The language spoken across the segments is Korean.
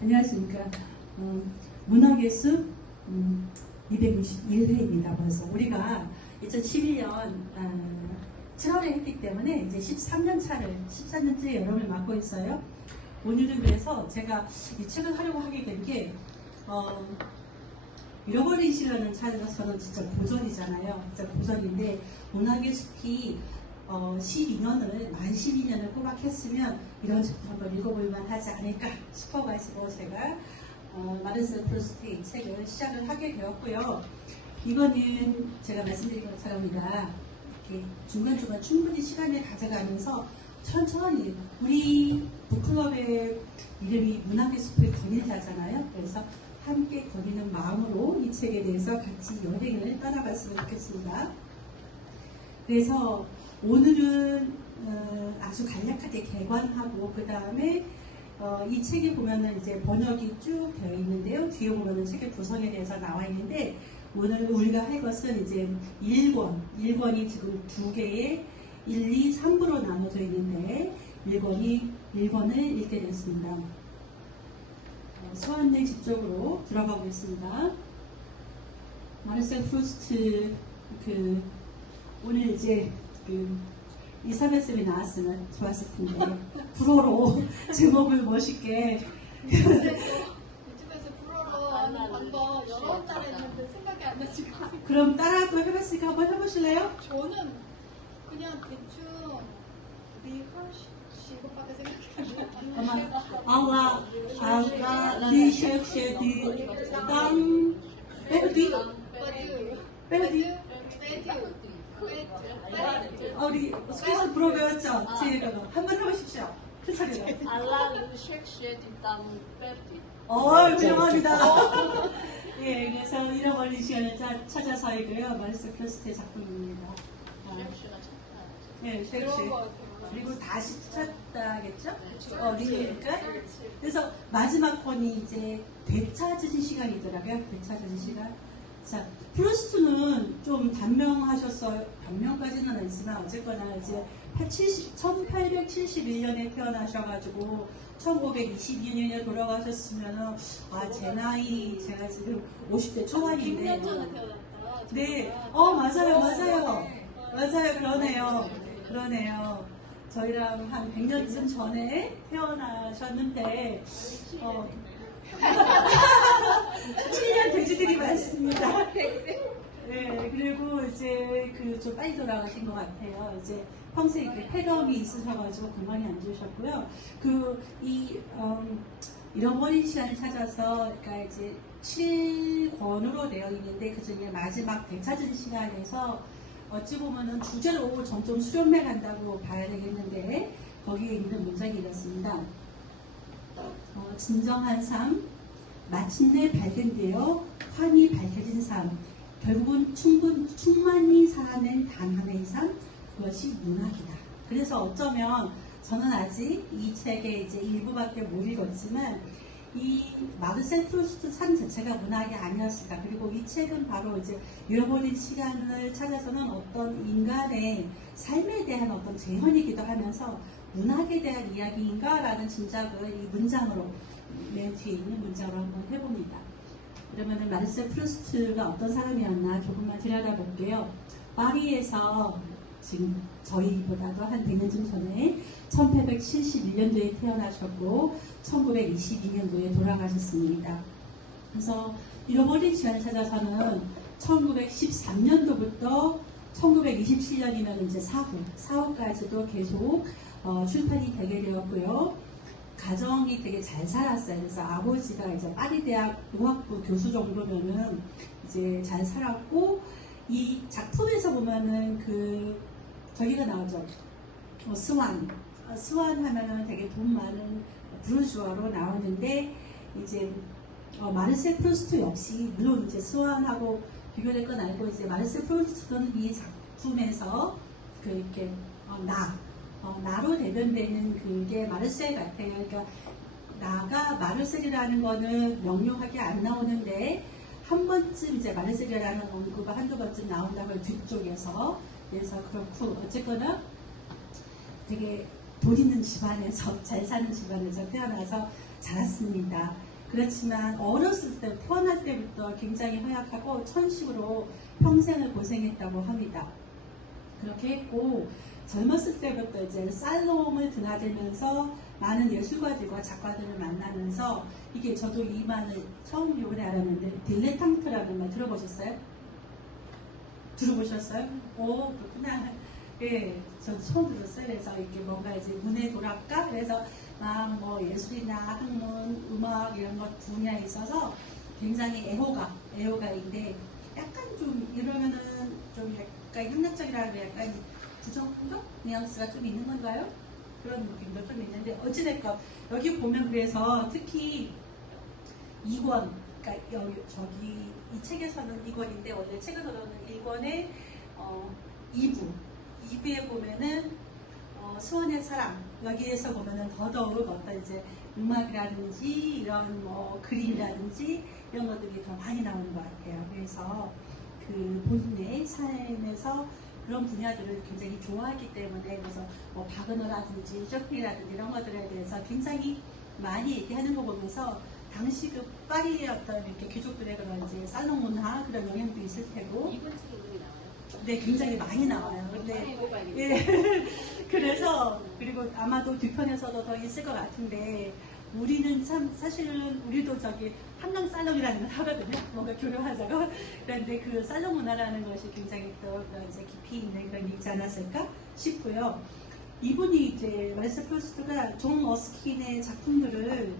안녕하십니까. 문학의 숲 261회입니다. 벌써 우리가 2011년 7월에 했기 때문에 이제 13년째 여름을 맞고 있어요. 오늘은 그래서 제가 이 책을 하려고 하게 된 게 잃어버린 시간을 찾아서는 진짜 고전이잖아요. 진짜 고전인데 문학의 숲이 만 12년을 꼬박 했으면 이런 책도 한번 읽어볼만 하지 않을까 싶어가지고 제가 마르셀 프루스트의 책을 시작을 하게 되었고요. 이거는 제가 말씀드린 것처럼 우리가 이렇게 중간중간 충분히 시간을 가져가면서 천천히 우리 북클럽의 이름이 문학의 숲을 거닐자잖아요. 그래서 함께 거니는 마음으로 이 책에 대해서 같이 여행을 떠나봤으면 좋겠습니다. 그래서 오늘은 아주 간략하게 개관하고 그 다음에 이 책에 보면은 이제 번역이 쭉 되어 있는데요. 뒤에 보면은 책의 구성에 대해서 나와 있는데 오늘 우리가 할 것은 이제 1권이 지금 두 개의 1, 2, 3부로 나눠져 있는데 1권을 읽게 됐습니다. 서한내 집적으로 들어가 보겠습니다. 마르셀 프루스트 오늘 이제 이사벨쌤이 나왔으면 좋았을 텐데 불어로 제목을 멋있게 요즘에서 불어로 하는 방법 여러 달 했는데 생각이 안 나지고. 그럼 따라도 해봤으니까 한번 해보실래요? 저는 그냥 대충 이것밖에 생각이 안 나. 아라 리셰셰 디땅 베르디 우리 스키스 불어 배웠죠? 제가 한번 해보십시오. 큰 소리로. 알라 르셰셰 뒷담 베르디. 훌륭합니다. 예, 그래서 잃어버린 시간을 찾아서이고요. 마르셀 프루스트의 작품입니다. 네, 쉐익. 그리고 다시 찾다겠죠? 그러니까. 그래서 마지막 권이 이제 되찾으신 시간이더라고요. 되찾으신 시간. 자, 프루스트는 좀 단명하셨어요. 단명까지는 아니지만 어쨌거나 이제 1871년에 태어나셔가지고 1922년에 돌아가셨으면은 제 나이 제가 지금 50대 초반인데 6년 전에 태어났다. 네, 맞아요. 그러네요. 저희랑 한 100년쯤 전에 태어나셨는데 7년 돼지들이 많습니다. 네, 그리고 이제 좀 빨리 돌아가신 것 같아요. 이제 평소에 이렇게 폐렴이 있으셔가지고 건강이 안 좋으셨고요. 잃어버린 시간을 찾아서, 그러니까 이제 7권으로 되어 있는데 그 중에 마지막 되찾은 시간에서 어찌 보면은 주제로 점점 수렴해 간다고 봐야 되겠는데 거기에 있는 문장이 이렇습니다. 진정한 삶, 마침내 발견되어 환히 밝혀진 삶, 결국은 충만히 살아낸 단 하나의 삶, 그것이 문학이다. 그래서 어쩌면 저는 아직 이 책의 이제 일부밖에 못 읽었지만 이 마르셀 프루스트 삶 자체가 문학이 아니었을까. 그리고 이 책은 바로 이제 잃어버린 시간을 찾아서는 어떤 인간의 삶에 대한 어떤 재현이기도 하면서 문학에 대한 이야기인가라는 짐작을 이 문장으로 맨 뒤에 있는 문장으로 한번 해봅니다. 그러면은 마르셀 프루스트가 어떤 사람이었나 조금만 들여다볼게요. 파리에서 지금 저희보다도 한 100년쯤 전에 1871년도에 태어나셨고 1922년도에 돌아가셨습니다. 그래서 잃어버린 시간을 찾아서는 1913년도부터 1927년이면 이제 4호까지도 계속 출판이 되게 되었고요. 가정이 되게 잘 살았어요. 그래서 아버지가 이제 파리 대학 의학부 교수 정도면은 이제 잘 살았고, 이 작품에서 보면은 저기가 나오죠. 스완 하면은 되게 돈 많은 부르주아로 나오는데, 이제 마르셀 프루스트 역시 물론 이제 스완하고 비교될 건 알고, 이제 마르셀 프루스트는 이 작품에서 이렇게 나로 대변되는 그게 마르셀 같아요. 그러니까 나가 마르셀이라는 거는 명료하게 안 나오는데 한 번쯤 이제 마르셀이라는 언급가 한두 번쯤 나온다고요. 뒤쪽에서. 그래서 그렇고 어쨌거나 되게 돈 있는 집안에서 잘 사는 집안에서 태어나서 자랐습니다. 그렇지만 어렸을 때, 태어날 때부터 굉장히 허약하고 천식으로 평생을 고생했다고 합니다. 그렇게 했고, 젊었을 때부터 이제 살롬을 드나들면서 많은 예술가들과 작가들을 만나면서, 이게 저도 이 말을 처음 요번에 알았는데, 딜레탕트라는 말 들어보셨어요? 들어보셨어요? 오, 그렇구나. 예, 저 처음 들었어요. 그래서 이렇게 뭔가 이제 문해 돌아가 그래서 막 뭐 예술이나 학문, 음악 이런 것 분야에 있어서 굉장히 애호가인데 약간 좀 이러면은 좀 약간 향락적이라고 약간 부정적 뉘앙스가 좀 있는 건가요? 그런 느낌도 좀 있는데 어찌됐건 여기 보면 그래서 특히 2권, 그러니까 여기 저기 이 책에서는 2권인데 원래 책에서는 1권의 2부에 보면은 수원의 사랑, 여기에서 보면은 더더욱 어떤 이제 음악이라든지 이런 뭐 그림이라든지 이런 것들이 더 많이 나오는 것 같아요. 그래서 그 본인의 삶에서 그런 분야들을 굉장히 좋아하기 때문에 그래서 뭐 바그너라든지 쇼팽이라든지 이런 것들에 대해서 굉장히 많이 얘기하는 거 보면서 당시 그 파리의 어떤 이렇게 귀족들의 그런 이제 살롱 문화 그런 영향도 있을 테고 이번 책에 그게 나와요. 네, 굉장히 많이 나와요. 근데 예, 그래서 그리고 아마도 뒤편에서도 더 있을 것 같은데 우리는 참 사실은 우리도 저기 한강 살롱이라는 걸 하거든요. 뭔가 교류하자고. 그런데 그 살롱 문화라는 것이 굉장히 또 이제 깊이 있는 그런 있지 않았을까 싶고요. 이분이 이제 말세 프루스트가 존 어스킨의 작품들을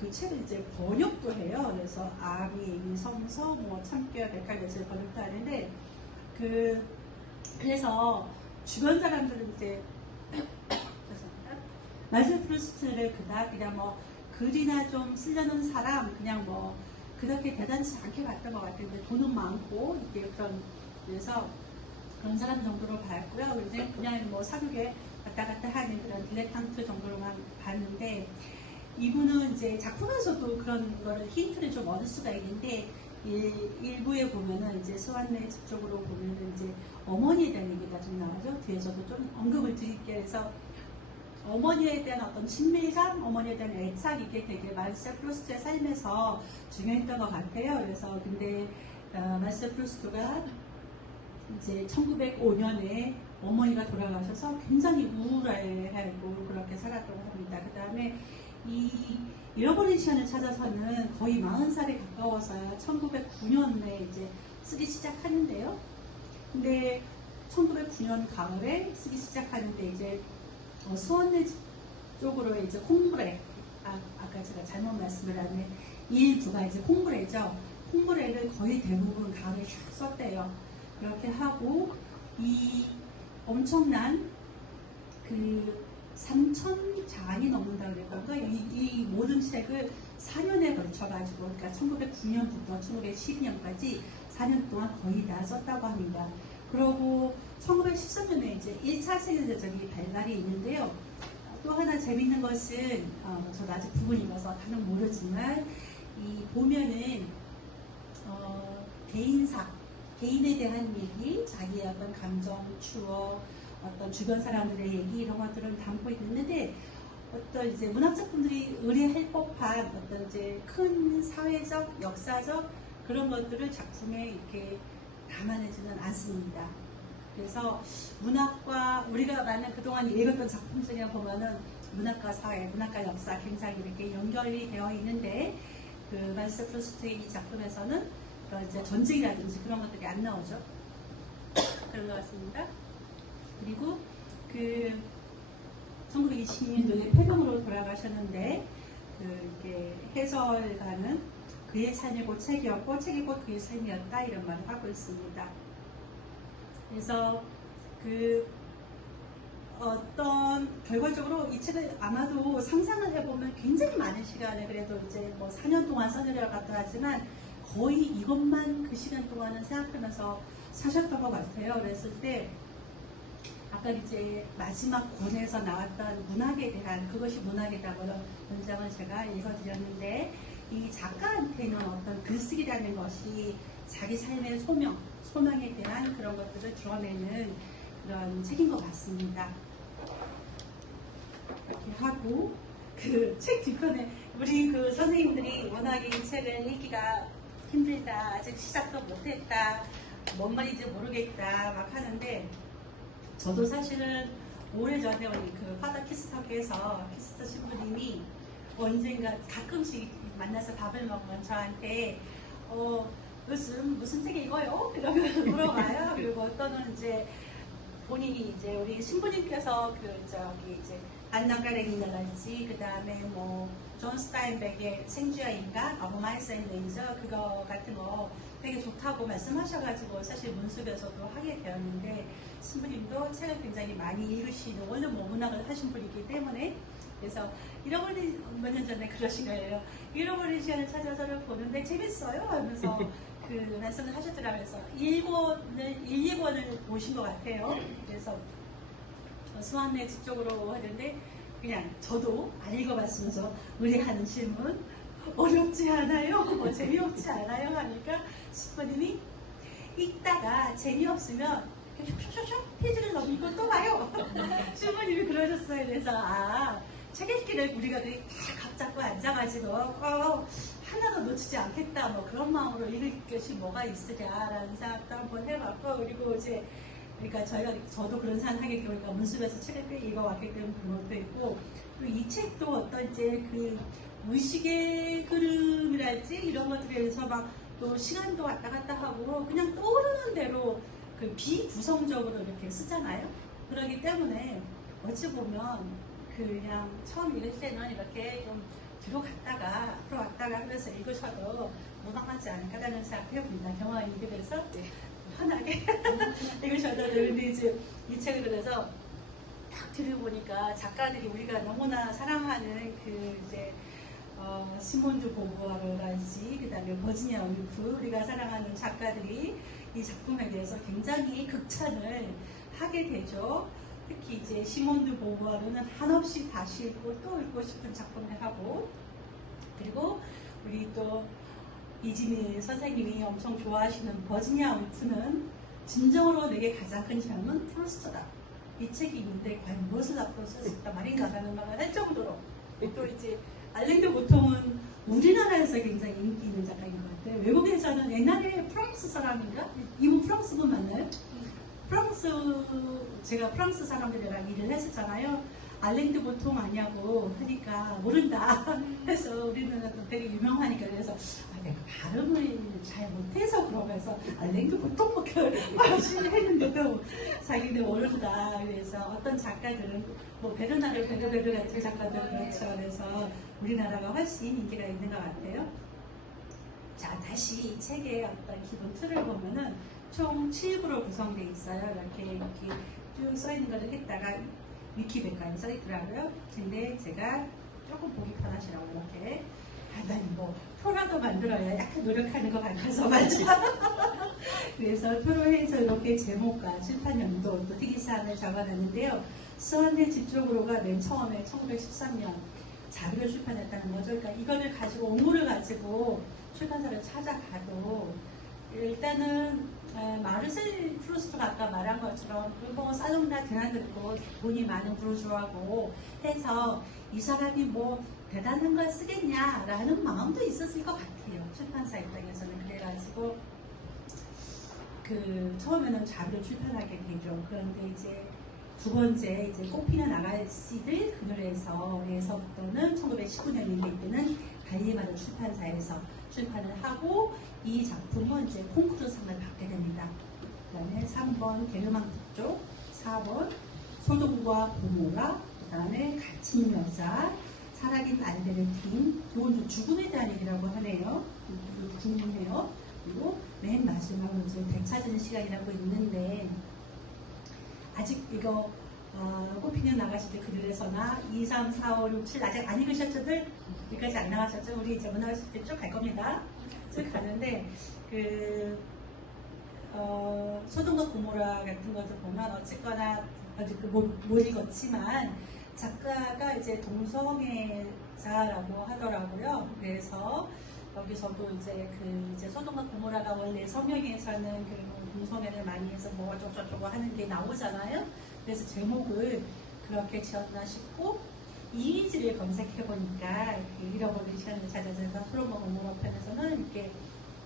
그 책을 이제 번역도 해요. 그래서 아미, 성서, 뭐 참깨와 백할렛을 번역도 하는데 그래서 주변 사람들은 이제 말세 프루스트를 그냥 뭐 글이나 좀 쓰려는 사람 그냥 뭐 그렇게 대단치 않게 봤던 것 같은데 돈은 많고 이게 그래서 그런 사람 정도로 봤고요. 이제 그냥 뭐 사극에 왔다 갔다 하는 그런 딜레탕트 정도로만 봤는데 이분은 이제 작품에서도 그런 거를 힌트를 좀 얻을 수가 있는데 일부에 보면은 이제 수완네 쪽으로 보면은 이제 어머니에 대한 얘기가 좀 나오죠. 뒤에서도 좀 언급을 드릴게요. 그래서 어머니에 대한 어떤 친밀감, 어머니에 대한 애착 이게 되게 말세 프루스트의 삶에서 중요했던 것 같아요. 그래서 근데 말세 프루스트가 이제 1905년에 어머니가 돌아가셔서 굉장히 우울해하고 그렇게 살았다고 합니다. 그 다음에 이 잃어버린 시간을 찾아서는 거의 40살에 가까워서야 1909년에 이제 쓰기 시작하는데요. 근데 1909년 가을에 쓰기 시작하는데 이제 수원내 쪽으로 이제 콩브레, 아까 제가 잘못 말씀을 하네. 일부가 이제 콩브레죠. 콩브레를 거의 대부분 가을에 샥 썼대요. 그렇게 하고 이 엄청난 그 3,000장이 넘는다고 그랬던가 이 모든 책을 4년에 걸쳐가지고 그러니까 1909년부터 1912년까지 4년 동안 거의 다 썼다고 합니다. 그리고 1913년에 이제 1차 세계대전이 발발이 있는데요. 또 하나 재밌는 것은 저도 아직 부분 읽어서 다는 모르지만 이 보면은 개인사, 개인에 대한 얘기, 자기의 어떤 감정, 추억, 어떤 주변 사람들의 얘기 이런 것들을 담고 있는데 어떤 이제 문학작품들이 의뢰할 법한 어떤 이제 큰 사회적, 역사적 그런 것들을 작품에 이렇게 담아내지는 않습니다. 그래서 문학과 우리가 만약 그동안 읽었던 작품 중에 보면은 문학과 사회, 문학과 역사 굉장히 이렇게 연결이 되어 있는데 그 말세 프루스트의 이 작품에서는 이제 전쟁이라든지 그런 것들이 안 나오죠. 그런 것 같습니다. 그리고 그 1926년도에 폐병으로 돌아가셨는데 이렇게 해설가는 그의 삶이 곧 책이었고 책이 곧 그의 삶이었다 이런 말을 하고 있습니다. 그래서 그 어떤 결과적으로 이 책을 아마도 상상을 해보면 굉장히 많은 시간을 그래도 이제 뭐 4년 동안 써내려 갔다 하지만 거의 이것만 그 시간 동안은 생각하면서 사셨던 것 같아요. 그랬을 때 아까 이제 마지막 권에서 나왔던 문학에 대한 그것이 문학이다라는 문장을 제가 읽어드렸는데 이 작가한테는 어떤 글쓰기라는 것이 자기 삶의 소명에 대한 그런 것들을 드러내는 그런 책인 것 같습니다. 이렇게 하고 그 책 뒤편에 우리 그 선생님들이 워낙에 이 책을 읽기가 힘들다, 아직 시작도 못했다, 뭔 말인지 모르겠다 막 하는데, 저도 사실은 오래전에 우리 그 파더 키스터께서 키스터 신부님이 언젠가 가끔씩 만나서 밥을 먹으면 저한테 무슨 책 읽어요? 이러면 물어봐요. 그리고 또는 이제 본인이 이제 우리 신부님께서 이제 안나가레니나랄지 그 다음에 뭐 존 스타인백의 생쥐아인가 어버마이스 앤 레이저 그거 같은 거 되게 좋다고 말씀하셔가지고 사실 문수에서도 하게 되었는데, 신부님도 책을 굉장히 많이 읽으시는 원래 뭐 문학을 하신 분이기 때문에, 그래서 잃어버린 몇 년 전에 그러신 거예요. 잃어버린 시간을 찾아서를 보는데 재밌어요 하면서 그 말씀을 하셨더라고요. 그래서 1~2권을 보신 것 같아요. 그래서 수완내 집 쪽으로 하는데, 그냥 저도 안 읽어봤으면서 의뢰하는 질문, 어렵지 않아요? 뭐 재미없지 않아요? 하니까 신부님이 읽다가 재미없으면 슉슉슉슉 페이지를 넘기고 또 봐요. 신부님이 그러셨어요. 그래서 책 읽기를 우리가 다 각 잡고 앉아가지고 하나도 놓치지 않겠다 뭐 그런 마음으로 읽을 것이 뭐가 있으랴라는 생각도 한번 해봤고, 그리고 이제 그러니까 저도 그런 생각하게 되니까 문수에서 책을 꽤 읽어왔기 때문에 그런 것도 있고, 그리고 이 책도 어떤 이제 그 의식의 흐름이랄지 이런 것들에 대해서 막 또 시간도 왔다 갔다 하고 그냥 떠오르는 대로 그 비구성적으로 이렇게 쓰잖아요. 그렇기 때문에 어찌 보면 그냥 처음 읽을 때는 이렇게 좀 뒤로 갔다가 앞으로 왔다가 하면서 읽으셔도 무방하지 않을까라는 생각을 해봅니다. 경화인이 그래서 편하게 읽으셔도 되는데, 이제 이 책을 그래서 딱 들여보니까 작가들이 우리가 너무나 사랑하는 그 이제 시몬드 보부아르라든지 그 다음에 버지니아 울프, 우리가 사랑하는 작가들이 이 작품에 대해서 굉장히 극찬을 하게 되죠. 특히 이제 시몬드 보부아르는 한없이 다시 읽고 또 읽고 싶은 작품을 하고, 그리고 우리 또 이지미 선생님이 엄청 좋아하시는 버지니아 울프는 진정으로 내게 가장 큰 삶은 프루스트다. 이 책이 있는데 과연 무엇을 앞으로 썼을까 말인가 라는 말을 할 정도로, 또 이제 알랭드 보통은 우리나라에서 굉장히 인기 있는 작가인 것 같아요. 외국에서는 옛날에 프랑스 사람인가? 이분 프랑스 분 맞나요? 제가 프랑스 사람들이랑 일을 했었잖아요. 알랭드 보통 아니냐고 하니까 모른다 해서 우리는 되게 유명하니까, 그래서 내가 발음을 잘 못해서 그러면서 알랭드 보통 뭐 열심히 했는데도 자기는 모른다. 그래서 어떤 작가들은 뭐 베르나르 베르베르 같은 작가들은 그렇죠. 그래서 우리나라가 훨씬 인기가 있는 것 같아요. 자, 다시 이 책의 어떤 기본 틀을 보면은 총 7부로 구성되어 있어요. 이렇게 쭉 써있는 것을 했다가 위키백과에 써있더라고요. 근데 제가 조금 보기 편하시라고 이렇게 뭐 표라도 만들어야 약간 노력하는 것 같아서 말이죠. 그래서 표로 해서 이렇게 제목과 출판연도 또 특이사항을 적어놨는데요. 수완내 집 쪽으로가 맨 처음에 1913년 자료를 출판했다는 거죠. 그러니까 이거를 가지고 원고를 가지고 출판사를 찾아가도 일단은 마르셀 프루스트가 아까 말한 것처럼 그리고 살롱다 드나들고 돈이 많은 부르주아고 해서 이 사람이 뭐 대단한 걸 쓰겠냐라는 마음도 있었을 것 같아요. 출판사 입장에서는. 그래가지고 처음에는 자료를 출판하게 되죠. 그런데 이제 두 번째 이제 꽃피는 아가씨들 그늘에서부터는 1919년 때는 갈리마르 출판사에서 출판을 하고, 이 작품은 이제 콩쿠르상을 받게 됩니다. 그 다음에 3번 게르만 북쪽, 4번 소돔과 고모라, 그 다음에 갇힌 여자, 살아있는 알베르틴, 이건 죽음에 대한 얘기라고 하네요. 궁금해요. 그리고 맨 마지막으로 이제 되찾은 시간이라고 있는데, 아직 이거 꽃피는 나가실 때 그들에서나 2, 3, 4, 5, 6, 7 아직 안 읽으셨죠들? 여기까지 안 나가셨죠? 우리 이제 문화하실 때 쭉 갈 겁니다. 쭉 가는데 소돔과 고모라 같은 것들 보면 어쨌거나 아직 못 읽었지만 작가가 이제 동성애자라고 하더라고요. 그래서 여기서도 이제 소돔과 고모라가 원래 성경에서는 동성애를 많이 해서 뭐 어쩌고저쩌고 하는 게 나오잖아요. 그래서 제목을 그렇게 지었나 싶고, 이미지를 검색해 보니까 잃어버린 시간을 찾아서 프로모 오모어 편에서는 이렇게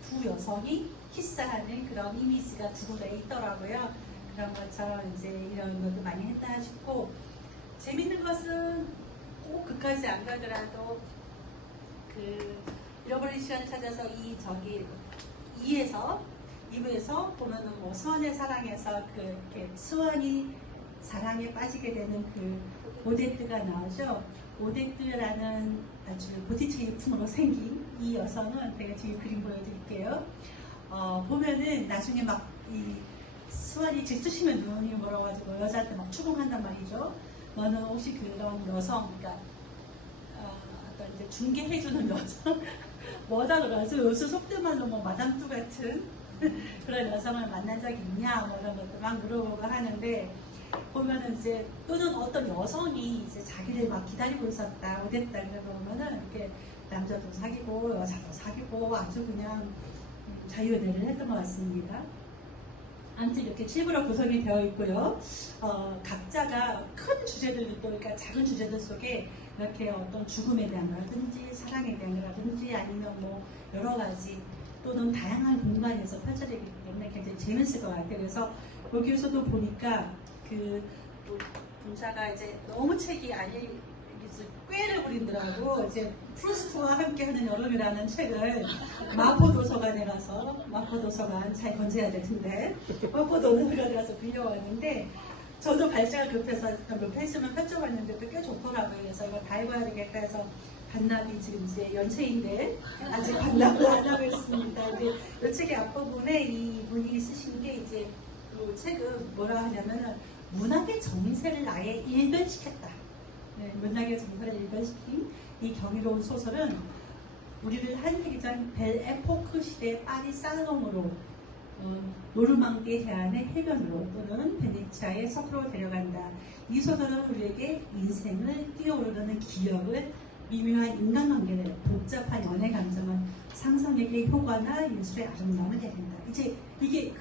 두 여성이 키스하는 그런 이미지가 두고돼 있더라고요. 그런 것처럼 이제 이런 것도 많이 했다 싶고, 재밌는 것은 꼭 그까지 안 가더라도 그 잃어버린 시간을 찾아서 2부에서 보면은 뭐 스완의 사랑에서 이렇게 스완이 사랑에 빠지게 되는 그 오데트가 나오죠. 오데트라는 아주 보티체이풍으로 생긴 이 여성은 제가 뒤에 그림 보여드릴게요. 보면은 나중에 막 이 스완이 질투심에 눈이 멀어가지고 여자한테 막 추궁한단 말이죠. 너는 혹시 그런 여성, 그러니까 어떤 이제 중개해주는 여성, 뭐다 그러죠? 요새 속된 말로 뭐 마담뚜 같은 그런 여성을 만난 적이 있냐, 뭐 이런 것도 막 물어보고 하는데, 보면은 이제 또는 어떤 여성이 이제 자기를 막 기다리고 있었다, 오댔다 그러면은 이렇게 남자도 사귀고 여자도 사귀고 아주 그냥 자유연애를 했던 것 같습니다. 아무튼 이렇게 7부로 구성이 되어 있고요. 각자가 큰 주제들도 또, 그러니까 작은 주제들 속에 이렇게 어떤 죽음에 대한 거라든지 사랑에 대한 거라든지 아니면 뭐 여러 가지 또는 다양한 공간에서 펼쳐지기 때문에 굉장히 재밌을 것 같아요. 그래서 여기에서도 보니까 그 분자가 이제 너무 책이 꾀를 부리더라고. 이제 프루스트와 함께하는 여름이라는 책을 마포도서관에 가서, 마포도서관 잘 건져야 될 텐데 마포도서관에 가서 빌려왔는데, 저도 발제가 급해서 몇 페이지만 펼쳐봤는데 꽤 좋더라고요. 그래서 이거 다 읽어야 되겠다 해서 반납이 지금 이제 연체인데 아직 반납을 안 하고 있습니다. 근데 이 책의 앞부분에 이 분이 쓰신 게 이제 이 책은 뭐라 하냐면은 문학의 정세를 아예 일변시켰다. 네, 문학의 정세를 일변시킨 이 경이로운 소설은 우리를 한세기 전 벨 에포크 시대의 파리 살롱으로 노르망디 해안의 해변으로 또는 베네치아의 서구로 데려간다. 이 소설은 우리에게 인생을 뛰어오르는 기억을, 미묘한 인간관계를, 복잡한 연애 감정을, 상상력의 효과나 예술의 아름다움을 내린다. 이제 이게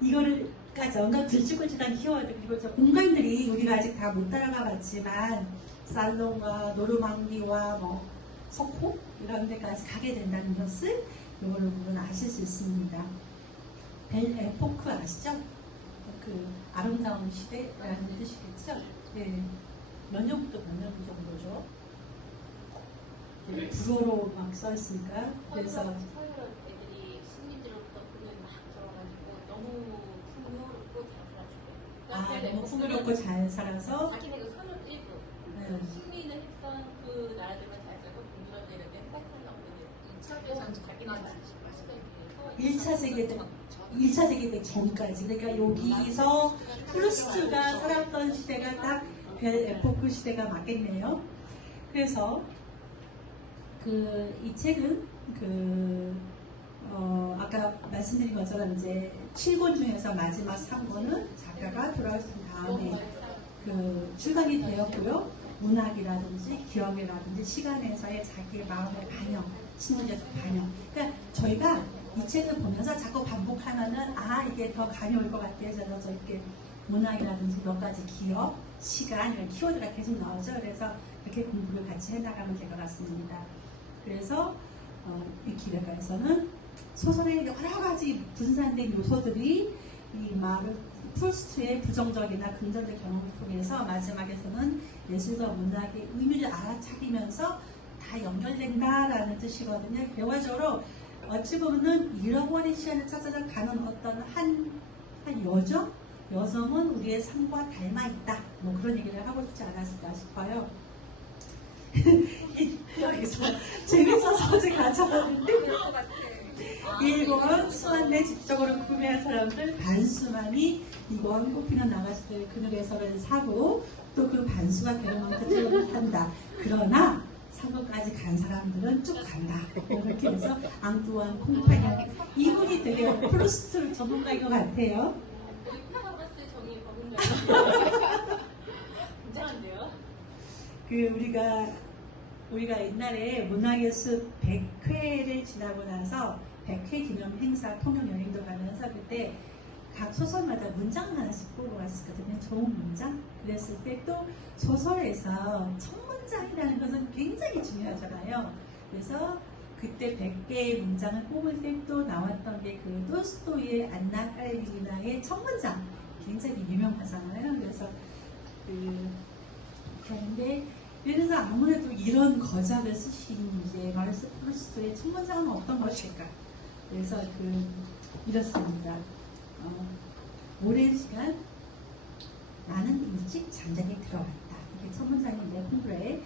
이거를까지 뭔가 글쭉글쭉한 키워드, 그리고 저 공간들이 우리가 아직 다 못 따라가 봤지만 살롱과 노르망디와 뭐 석호 이런 데까지 가게 된다는 것을 이거를 보면 아실 수 있습니다. 벨 에포크 아시죠? 그 아름다운 시대라는 뜻이겠죠? 네. 몇 년부터 몇 년 정도죠? 네, 불어로 막 써있으니까. 그래서 서유럽 애들이 식민지로부터 돈을 막 들어가지고 너무 풍요롭고 잘 살았어요. 너무 풍요롭고 잘 살아서 자기네가 서른 일부 네. 식민을 했던 그 나라들만 잘 살고 동유럽 이렇게 살살하고 2차 자기네가 1차 세계대전 전까지, 그러니까 여기서 프루스트가 살았던 시대가 딱 벨 에포크 시대가 맞겠네요. 그래서 이 책은 아까 말씀드린 것처럼 이제 7권 중에서 마지막 3권은 작가가 돌아오신 다음에 출간이 되었고요. 문학이라든지 기억이라든지 시간에서의 자기의 마음의 반영, 신문제적 반영. 그러니까 저희가 이 책을 보면서 자꾸 반복하면은 이게 더 감이 올 것 같아요. 그래서 이렇게 문학이라든지 몇 가지 기억, 시간 이런 키워드가 계속 나오죠. 그래서 이렇게 공부를 같이 해나가면 될 것 같습니다. 그래서 위키백과에서는 소설의 여러 가지 분산된 요소들이 이 프루스트의 부정적이나 긍정적 경험을 통해서 마지막에서는 예술과 문학의 의미를 알아차리면서 다 연결된다라는 뜻이거든요. 결과적으로 어찌 보면은 잃어버린 시간을 찾아서 가는 어떤 한 여성은 우리의 삶과 닮아 있다. 뭐 그런 얘기를 하고 싶지 않았을까 싶어요. 여기서 재밌어서 어제 가져왔는데 일본 수완내 직접적으로 구매한 사람들 반수만이 이번 꽃피는 나갔을 때 그늘의 설을 사고 또 그 반수가 결혼한테 들어를 한다. 그러나 상급까지 간 사람들은 쭉 간다. 이렇게 해서 앙뚜안 콩파뇽 이분이 되게 프루스트 전문가인 것 같아요. 피타고라스 정의 법문가요? 굉장한데요? 우리가 옛날에 문학의 숲 100회를 지나고 나서 100회 기념 행사 통영 여행도 가면서 그때 각 소설마다 문장 하나씩 뽑아왔었거든요. 좋은 문장. 그랬을 때 또 소설에서 첫 문장이라는 것은 굉장히 중요하잖아요. 그래서 그때 100개의 문장을 뽑을 때 또 나왔던 게 그 톨스토이의 안나 카레니나의 첫 문장. 굉장히 유명하잖아요. 그래서 그런데 그래서 아무래도 이런 거작을 쓰신 이제 마르스 프루스트의 첫 문장은 어떤 것일까? 그래서 이렇습니다. 오랜 시간 나는 일찍 잠자리에 들어갔다. 이게 첫 문장인데 콩그레.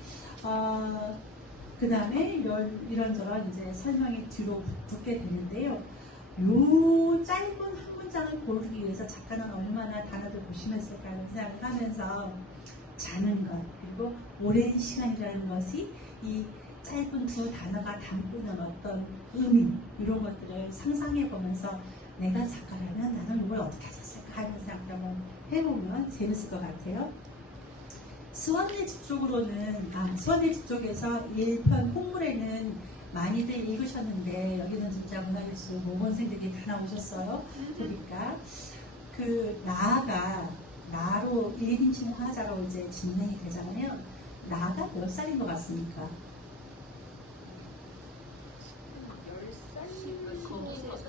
그 다음에 이런저런 이제 설명이 뒤로 붙게 되는데요. 요 짧은 한 문장을 고르기 위해서 작가는 얼마나 단어를 고심했을까 하는 생각을 하면서 자는 것 그리고 오랜 시간이라는 것이 이 짧은 두 단어가 담고 있는 어떤 의미 이런 것들을 상상해 보면서 내가 작가라면 나는 뭘 어떻게 했을까 하는 생각을 한번 해보면 재밌을 것 같아요. 스완네 집 쪽으로는 스완네 집 쪽에서 1편 콩물에는 많이들 읽으셨는데 여기는 진짜 문화교수 모범생들이 다 나오셨어요. 그러니까 그 나로 1인칭 화자로 이제 진행이 되잖아요. 나가 몇 살인 것 같습니까? 10살?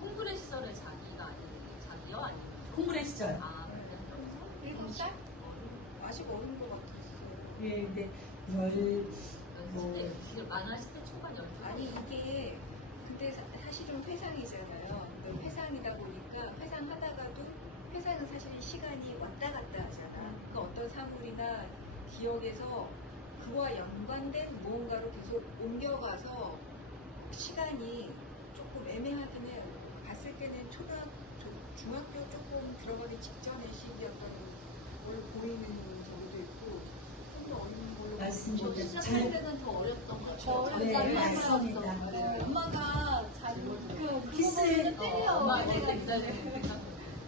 콩그레 시절에 자기요? 아니면? 콩물의 시절. 아, 7살? 아직 어린 것 같았어요. 예, 근데 만화 10대 초반 연주. 아니 이게 근데 사실은 회상이잖아요. 회상이다 보니까 회상하다가도 회상은 사실은 시간이 왔다 갔다 하잖아. 그 어떤 사물이나 기억에서 그와 연관된 무언가로 계속 옮겨가서 시간이 조금 애매하긴 해요. 봤을 때는 중학교 조금 들어가기 직전의 시기였던 걸 보이는 경우도 있고 좀 더 어린 걸로 맞습니다. 저도 시작할 때는 더 어렸던 것 같아요. 네, 맞습니다. 엄마가 키스 때려. 엄마가 내가 굉장히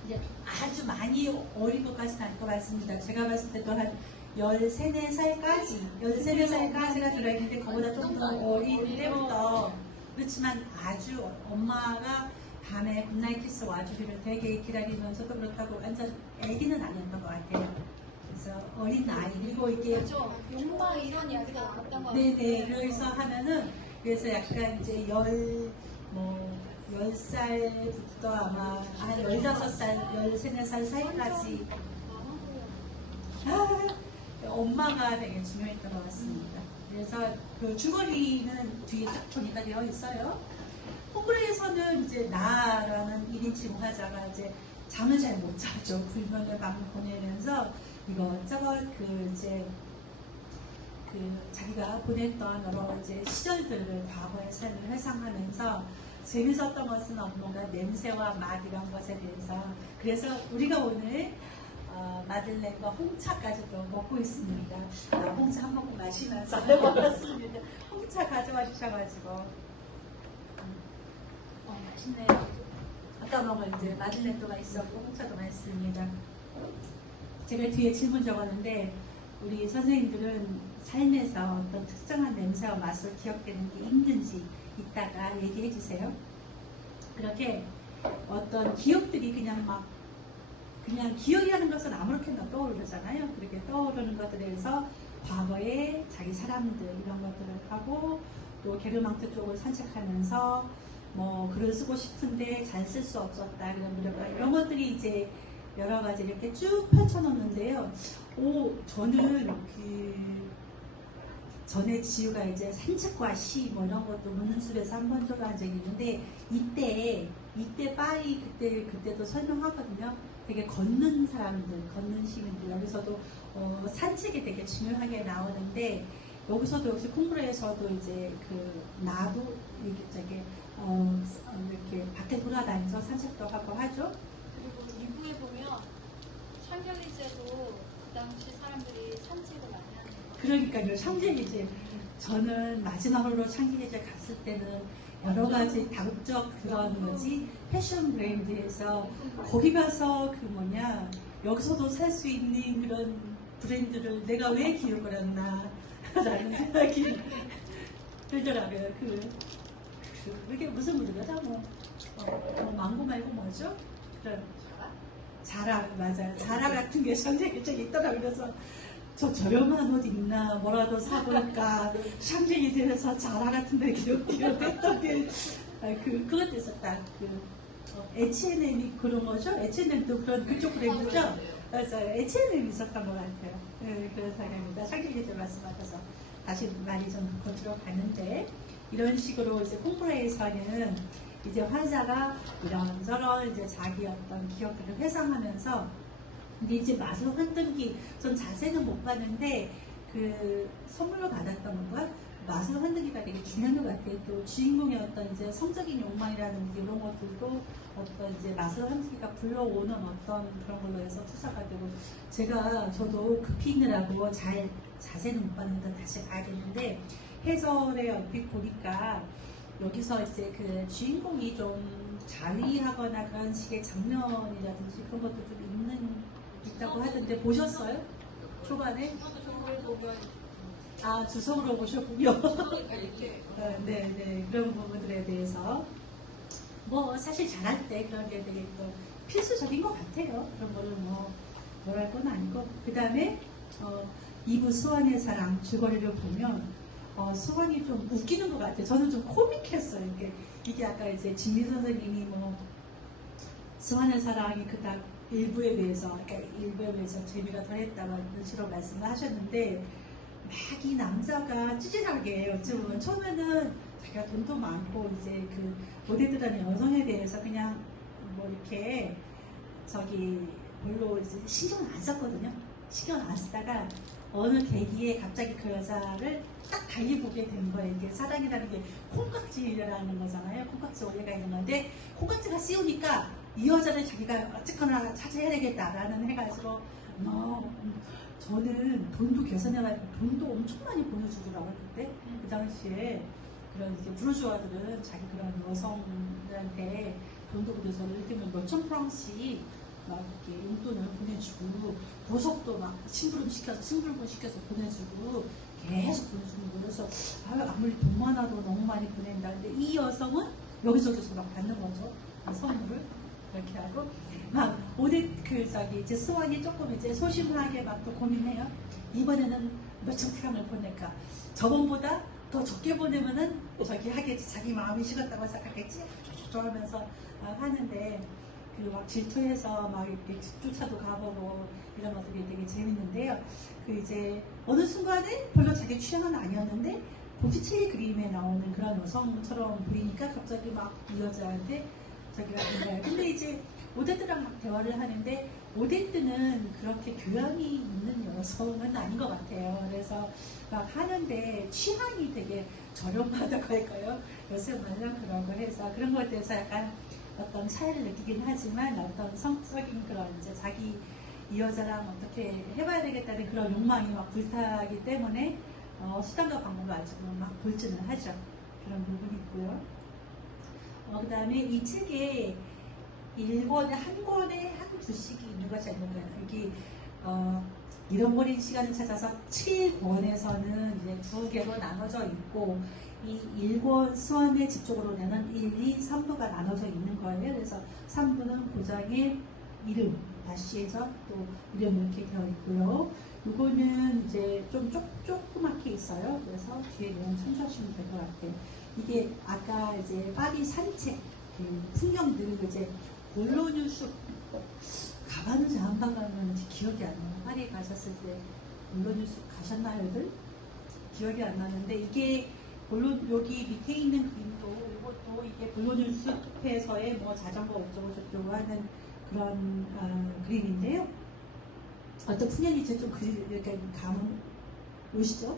이제 아주 많이 어린 것까지는 아닐 것 같습니다. 제가 봤을 때도 한 13, 4살까지 13~4살까지가 들어있는데 그보다 좀 더 어린 때부터 그렇지만 아주 엄마가 밤에 굿나잇 키스 와주기를 되게 기다리면서도 그렇다고 완전 애기는 아니었던 것 같아요. 그래서 어린 아이 그리고 이게 그렇죠. 용마 이런 이야기가 나왔던 것 네네 여기서 하면은 그래서 약간 이제 10살부터 아마 한 15살, 13, 4살 사이까지 엄마가 되게 중요했던 것 같습니다. 그래서 그 줄거리는 뒤에 딱 정리가 되어 있어요. 콩그레에서는 이제 나라는 1인칭 화자가 이제 잠을 잘 못 자죠. 불면을 밤을 보내면서 이것저것 자기가 보냈던 여러 이제 시절들을 과거의 삶을 회상하면서 재밌었던 것은 뭔가 냄새와 맛 이런 것에 대해서 그래서 우리가 오늘 마들렌과 홍차까지도 먹고 있습니다. 홍차 한 모금 마시면서 먹었습니다. 홍차 가져와 주셔가지고 맛있네요. 아까 먹은 이제 마들렌도가 있었고 홍차도 맛있습니다. 제가 뒤에 질문 적었는데 우리 선생님들은 삶에서 어떤 특정한 냄새와 맛을 기억되는 게 있는지 이따가 얘기해 주세요. 그렇게 어떤 기억들이 그냥 기억이라는 것은 아무렇게나 떠오르잖아요. 그렇게 떠오르는 것들에서 과거에 자기 사람들 이런 것들을 하고 또 게르망트 쪽을 산책하면서 뭐 글을 쓰고 싶은데 잘 쓸 수 없었다 그런 무렵 이런 것들이 이제 여러 가지 이렇게 쭉 펼쳐놓는데요. 저는 전에 지우가 이제 산책과 시 뭐 이런 것도 문은숲에서 한 번 들어간 적이 있는데 이때 파리 그때도 설명하거든요. 되게 걷는 사람들, 걷는 시민들 여기서도 산책이 되게 중요하게 나오는데 여기서도 역시 콩그레에서도 이제 나도 이렇게 밖에 돌아다니면서 산책도 하고 하죠. 그리고 2부에 보면 샹젤리제도 그 당시 사람들이 산책을 많이 하는 거. 그러니까요. 샹젤리제 저는 마지막으로 샹젤리제 갔을 때는 여러 가지 다국적 그런 패션 브랜드에서 거기 가서 여기서도 살 수 있는 그런 브랜드를 내가 왜 기억을 했나 라는 생각이 들더라고요. 그게 무슨 물이죠? 망고 말고 뭐죠? 그런 자라? 자라, 맞아요. 자라 같은 게 샹젤리제에 있더라고요. 그래서 저 저렴한 옷 입나 뭐라도 사볼까. 샹젤리제에서 자라 같은 데 기억했던 게 그것도 있었다. H&M이 그런 거죠? H&M도 그런 그쪽 브랜드죠? 맞아요. H&M이 있었던 것 같아요. 네, 그런 생각입니다. 샹젤리제 말씀하셔서 다시 많이 좀 거들어 가는데 이런 식으로 이제 콩쿠레에서는 이제 환자가 이런저런 이제 자기 어떤 기억들을 회상하면서 근데 이제 마술 환등기 전 자세는 못 봤는데 그 선물로 받았던 건 마술 환등기가 되게 중요한 것 같아요. 또 주인공의 어떤 이제 성적인 욕망이라든지 이런 것들도 어떤 이제 마술 환등기가 불러오는 어떤 그런 걸로 해서 투자가 되고 저도 급히 있느라고 잘 자세는 못 봤는데 다시 봐야겠는데 해설에 얼핏 보니까 여기서 이제 그 주인공이 좀 자위하거나 그런 식의 장면이라든지 그런 것도 좀 있다고 하던데 보셨어요? 초반에? 그걸 보면 주성으로 보셨군요. 그러니까 이렇게 네, 그런 부분들에 대해서 뭐 사실 잘할 때 그런 게 되게 또 필수적인 것 같아요. 그런 거를 뭐랄 건 아니고 그 다음에 2부 수완의 사랑 줄거리를 보면 수완이 좀 웃기는 것 같아요. 저는 좀 코믹했어요. 이게 아까 이제 진미 선생님이 수완의 사랑이 그닥 일부에 대해서 재미가 덜했다는 식으로 말씀을 하셨는데 막 이 남자가 찌질하게 어찌 보면 처음에는 자기가 돈도 많고 이제 그 모델들하는 여성에 대해서 그냥 이렇게 별로 이제 신경 안 썼거든요. 신경 안 쓰다가 어느 계기에 갑자기 그 여자를 딱 달리 보게 된 거예요. 이게 사랑이라는 게 콩깍지라는 거잖아요. 콩깍지 오해가 있는 건데 콩깍지가 씌우니까 이 여자를 자기가 어쨌거나 차지해야 되겠다라는 해가지고 저는 돈도 계산해가지고 돈도 엄청 많이 보내주더라고요. 그때 그 당시에 그런 이제 부르주아들은 자기 그런 여성들한테 돈도 보내서 예를 들면 몇천 프랑씩 막 이렇게 용돈을 보내주고 보석도 막 심부름 시켜서 보내주고 계속 보내주는 거예요. 그래서 아무리 돈 많아도 너무 많이 보낸다. 근데 이 여성은 여기저기서 막 받는 거죠. 선물을 이렇게 하고 막 이제 스완이 조금 이제 소심하게 막 또 고민해요. 이번에는 몇천 프랑을 보낼까? 저번보다 더 적게 보내면은 하겠지. 자기 마음이 식었다고 생각하겠지. 하면서 하는데 막 질투해서 막 이렇게 쫓아도 가보고 이런 것들이 되게 재밌는데요. 이제 어느 순간에 별로 자기 취향은 아니었는데 보티첼리 그림에 나오는 그런 여성처럼 보이니까 갑자기 막 이 여자한테 자기가 된 거예요. 근데 이제 오데트랑 막 대화를 하는데 오데트는 그렇게 교양이 있는 여성은 아닌 것 같아요. 그래서 막 하는데 취향이 되게 저렴하다고 할까요? 요새 말랑 그러고 해서 그런 것에 대해서 약간 어떤 차이를 느끼긴 하지만 어떤 성적인 그런 이제 자기 이 여자랑 어떻게 해봐야 되겠다는 그런 욕망이 막 불타기 때문에 수단과 방법을 아직은 막 볼지는 하죠. 그런 부분이 있고요. 그 다음에 이 책에 한 권에 한 주씩이 있는 것이 아닌가요? 여기 잃어버린 시간을 찾아서 7권에서는 이제 2개로 나눠져 있고 이 1권 수완의 집중으로는 1, 2, 3부가 나눠져 있는 거예요. 그래서 3부는 고장의 이름 다시해서 또 이름 이렇게 되어 있고요. 이거는 이제 좀 조그맣게 있어요. 그래서 뒤에 내용 참조하시면 될 것 같아요. 이게 아까 이제 파리 산책 풍경들 이제 볼로뉴 숲 가봤는지 안 가봤는지 기억이 안 나요. 파리에 가셨을 때 볼로뉴 숲 가셨나요들? 기억이 안 나는데 이게 여기 밑에 있는 그림도 이것도 이게 볼로뉴 숲에서의 자전거 어쩌고 저쩌고 하는 그런 그림인데요. 어떤 풍경인지 좀 이렇게 감 오시죠?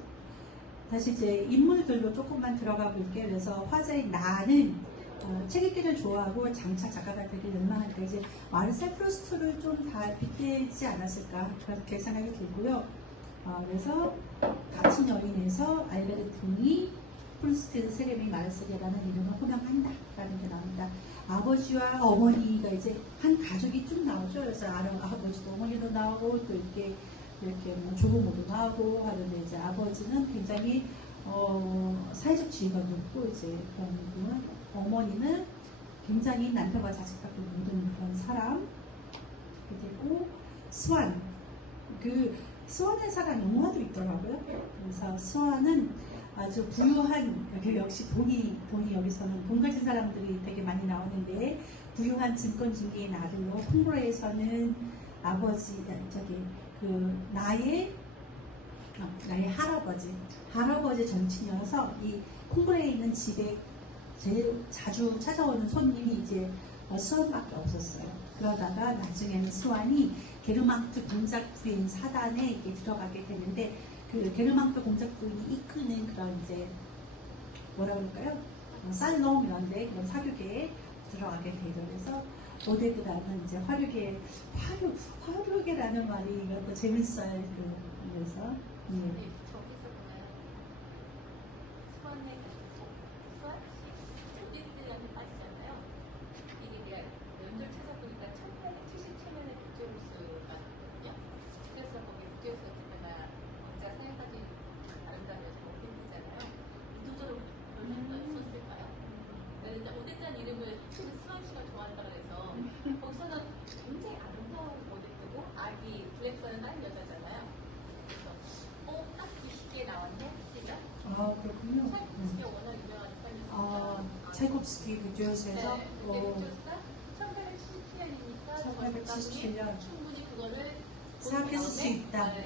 다시 이제 인물들로 조금만 들어가 볼게요. 그래서 화자인 나는 책 읽기를 좋아하고 장차 작가가 되길 열망하니까 이제 마르셀 프루스트를 좀 다 빗대지 않았을까 그렇게 생각이 들고요. 그래서 갇힌 여인에서 알베르틴이 프루스트 세레미 마르셀이라는 이름을 호명한다 라는 게 나옵니다. 아버지와 어머니가 이제 한 가족이 쭉 나오죠. 그래서 아버지도 어머니도 나오고 또 이렇게 조부모도 나오고 하는데 이제 아버지는 굉장히 사회적 지위가 높고 이제 어머니는 굉장히 남편과 자식밖에 모든 그런 사람. 그리고 스완, 그 스완의 사랑 영화도 있더라고요. 그래서 스완은 아주 부유한, 그 역시 돈이 여기서는 돈 가진 사람들이 되게 많이 나오는데, 부유한 증권중개인 아들로 콩고레에서는 아버지, 나의 할아버지 정친이어서 이 콩고레에 있는 집에 제일 자주 찾아오는 손님이 이제 스완밖에 없었어요. 그러다가 나중에는 스완이 게르망트 공작 부인 사단에 이렇게 들어가게 되는데, 그 게르망트 공작 부인이 이끄는 그런 이제 뭐라 그럴까요? 살롬 이런데 그런 사륙에 들어가게 되죠. 그래서 오데드라는 이제 화류계라는 말이 이것도 재밌어요. 그래서 저기서 보면 수원에 오데드한테 빠지잖아요. 이게 내가 연도를 찾아보니까 1877년에 북제우스가 있거든요. 그래서 거기 북제우스 같은 데가 왕자 사회까지 아름다워서 오데드잖아요. 의도적으로 그런 이유가 있었을까요? 근데 오데드라는 이름을 수원 씨가 좋아한다고 해서 거기서는 굉장히 아름다운 오데드고 아기 블랙선을 낳은 여자잖아요. 그래서 딱 이 시기에 나왔네? 시가? 그렇군요. 차이콥스키가 워낙 유명한 스타일이니까 차이콥스키 부주에서 네, 근데 부주스가 1877년이니까 1877년 충분히 그거를 생각했을 수 있다. 네.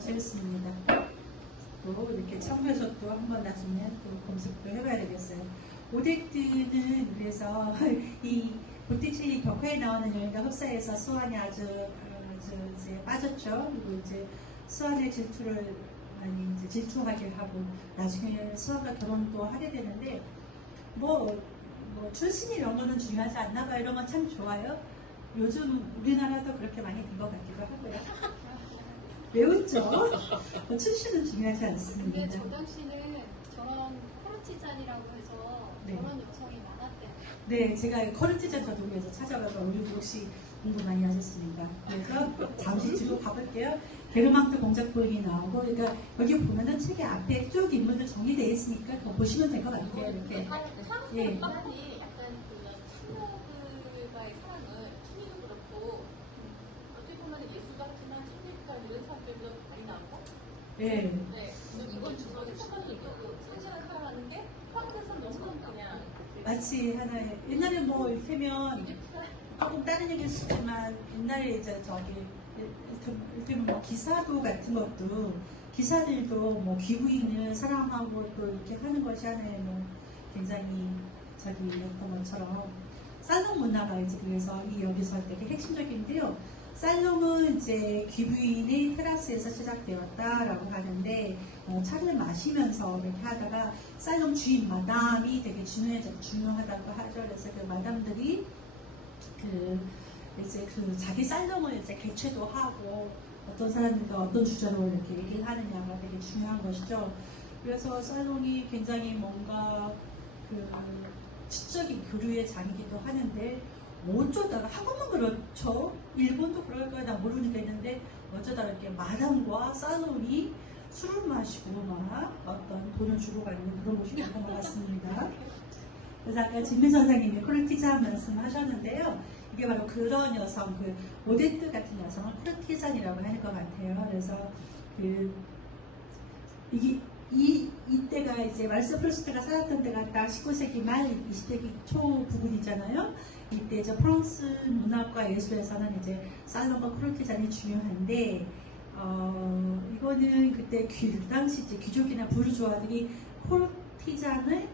재밌습니다. 또 이렇게 참고해서 또 한번 나중에 또 검색도 해봐야 되겠어요. 오데드는 그래서 이 보티첼리 벽화에 나오는 여인과 흡사해서 수완이 아주 이제 빠졌죠. 그리고 이제 수완의 질투를 많이 이제 질투하게 하고 나중에 수완과 결혼도 하게 되는데 뭐 출신이 이런 거는 중요하지 않나 봐요. 이런 건 참 좋아요. 요즘 우리나라도 그렇게 많이 된 것 같기도 하고요. 외웠죠? 출신은 중요하지 않습니다. 근데 저 당시는 저런 코르티잔이라고 해서 네. 저런 여성이 많았대요. 네, 제가 코르티잔 저도 위해서 찾아가서 우리 혹시 공부 많이 하셨습니까? 그래서 잠시 뒤로 가볼게요. 게르망트 공작 부인이 나오고, 그러니까 여기 보면은 책의 앞에 쭉 인물들 정리되어 있으니까 그거 보시면 될 것 같아요. 이렇게. 예. 사람이 약간 친구들과의 사랑을 친이도 그렇고 어떻게 보면 예수 같지만 천리과 이런 사람들도 많이 나오고 예. 네, 이건 주석의 사건도 있고 성실한 사랑하는 게 프랑스에서 너무 그냥 마치 하나의, 옛날에 뭐 이를테면, 조금 다른 얘기일 수 있지만, 옛날에 이제 이를테면 뭐 기사부 같은 것도, 기사들도 뭐 귀부인을 사랑하고 또 이렇게 하는 것이 하나의 뭐 굉장히 어떤 것처럼, 살롱 문화가 이제 그래서 이 여기서 되게 핵심적인데요. 살롱은 이제 귀부인의 테라스에서 시작되었다라고 하는데, 차를 마시면서 이렇게 하다가 살롱 주인 마담이 되게 중요하다고 하죠. 그래서 그 마담들이 자기 살롱을 이제 개최도 하고 어떤 사람들과 어떤 주제로 이렇게 얘기를 하느냐가 되게 중요한 것이죠. 그래서 살롱이 굉장히 뭔가 지적인 교류의 장이기도 하는데, 어쩌다가 한국만 그렇죠. 일본도 그럴 거야 나 모르니까 했는데, 어쩌다가 이렇게 마담과 살롱이 술을 마시고 막 어떤 돈을 주고 가는 그런 곳이 있는 것 같습니다. 그래서 아까 진미 선생님이 코르티잔 말씀하셨는데요. 이게 바로 그런 여성, 오데드 같은 여성을 코르티잔이라고 하는 것 같아요. 그래서 이때가 이제 말세 프루스트가 살았던 때가 딱 19세기 말 20세기 초 부분이잖아요. 이때 이제 프랑스 문학과 예술에서는 이제 살롱과 코르티잔이 중요한데, 이거는 그때 그 당시 이제 귀족이나 부르주아들이 코르티잔을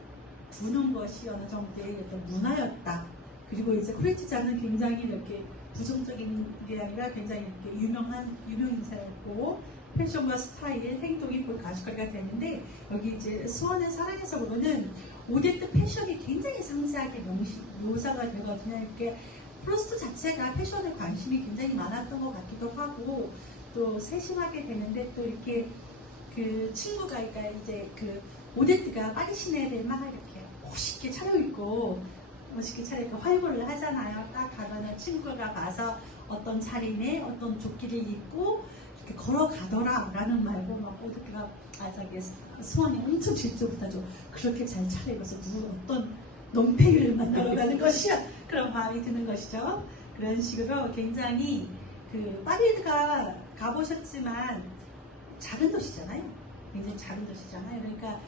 두는 것이 어느 정도의 어떤 문화였다. 그리고 이제 코르티잔은 굉장히 이렇게 부정적인 게 아니라 굉장히 이렇게 유명 인사였고, 패션과 스타일, 행동이 곧 가시거리가 되는데, 여기 이제 수원의 사랑에서 보면은 오데트 패션이 굉장히 상세하게 묘사가 되거든요. 이렇게 프로스트 자체가 패션에 관심이 굉장히 많았던 것 같기도 하고, 또 세심하게 되는데, 또 이렇게 친구가, 그러니까 이제 오데트가 파리 시내를 막 이렇게 멋있게 차려입고, 활보를 하잖아요. 딱 가면은 친구가 가서 어떤 차림에 어떤 조끼를 입고 이렇게 걸어가더라 라는 말고, 막 오데트가 수원이 엄청 질투부터 좀 그렇게 잘 차려입어서 어떤 논팽이를 만들어 가는 것이야. 그런 마음이 드는 것이죠. 그런 식으로 굉장히 그 파리가 가보셨지만 작은 도시잖아요. 굉장히 작은 도시잖아요. 그러니까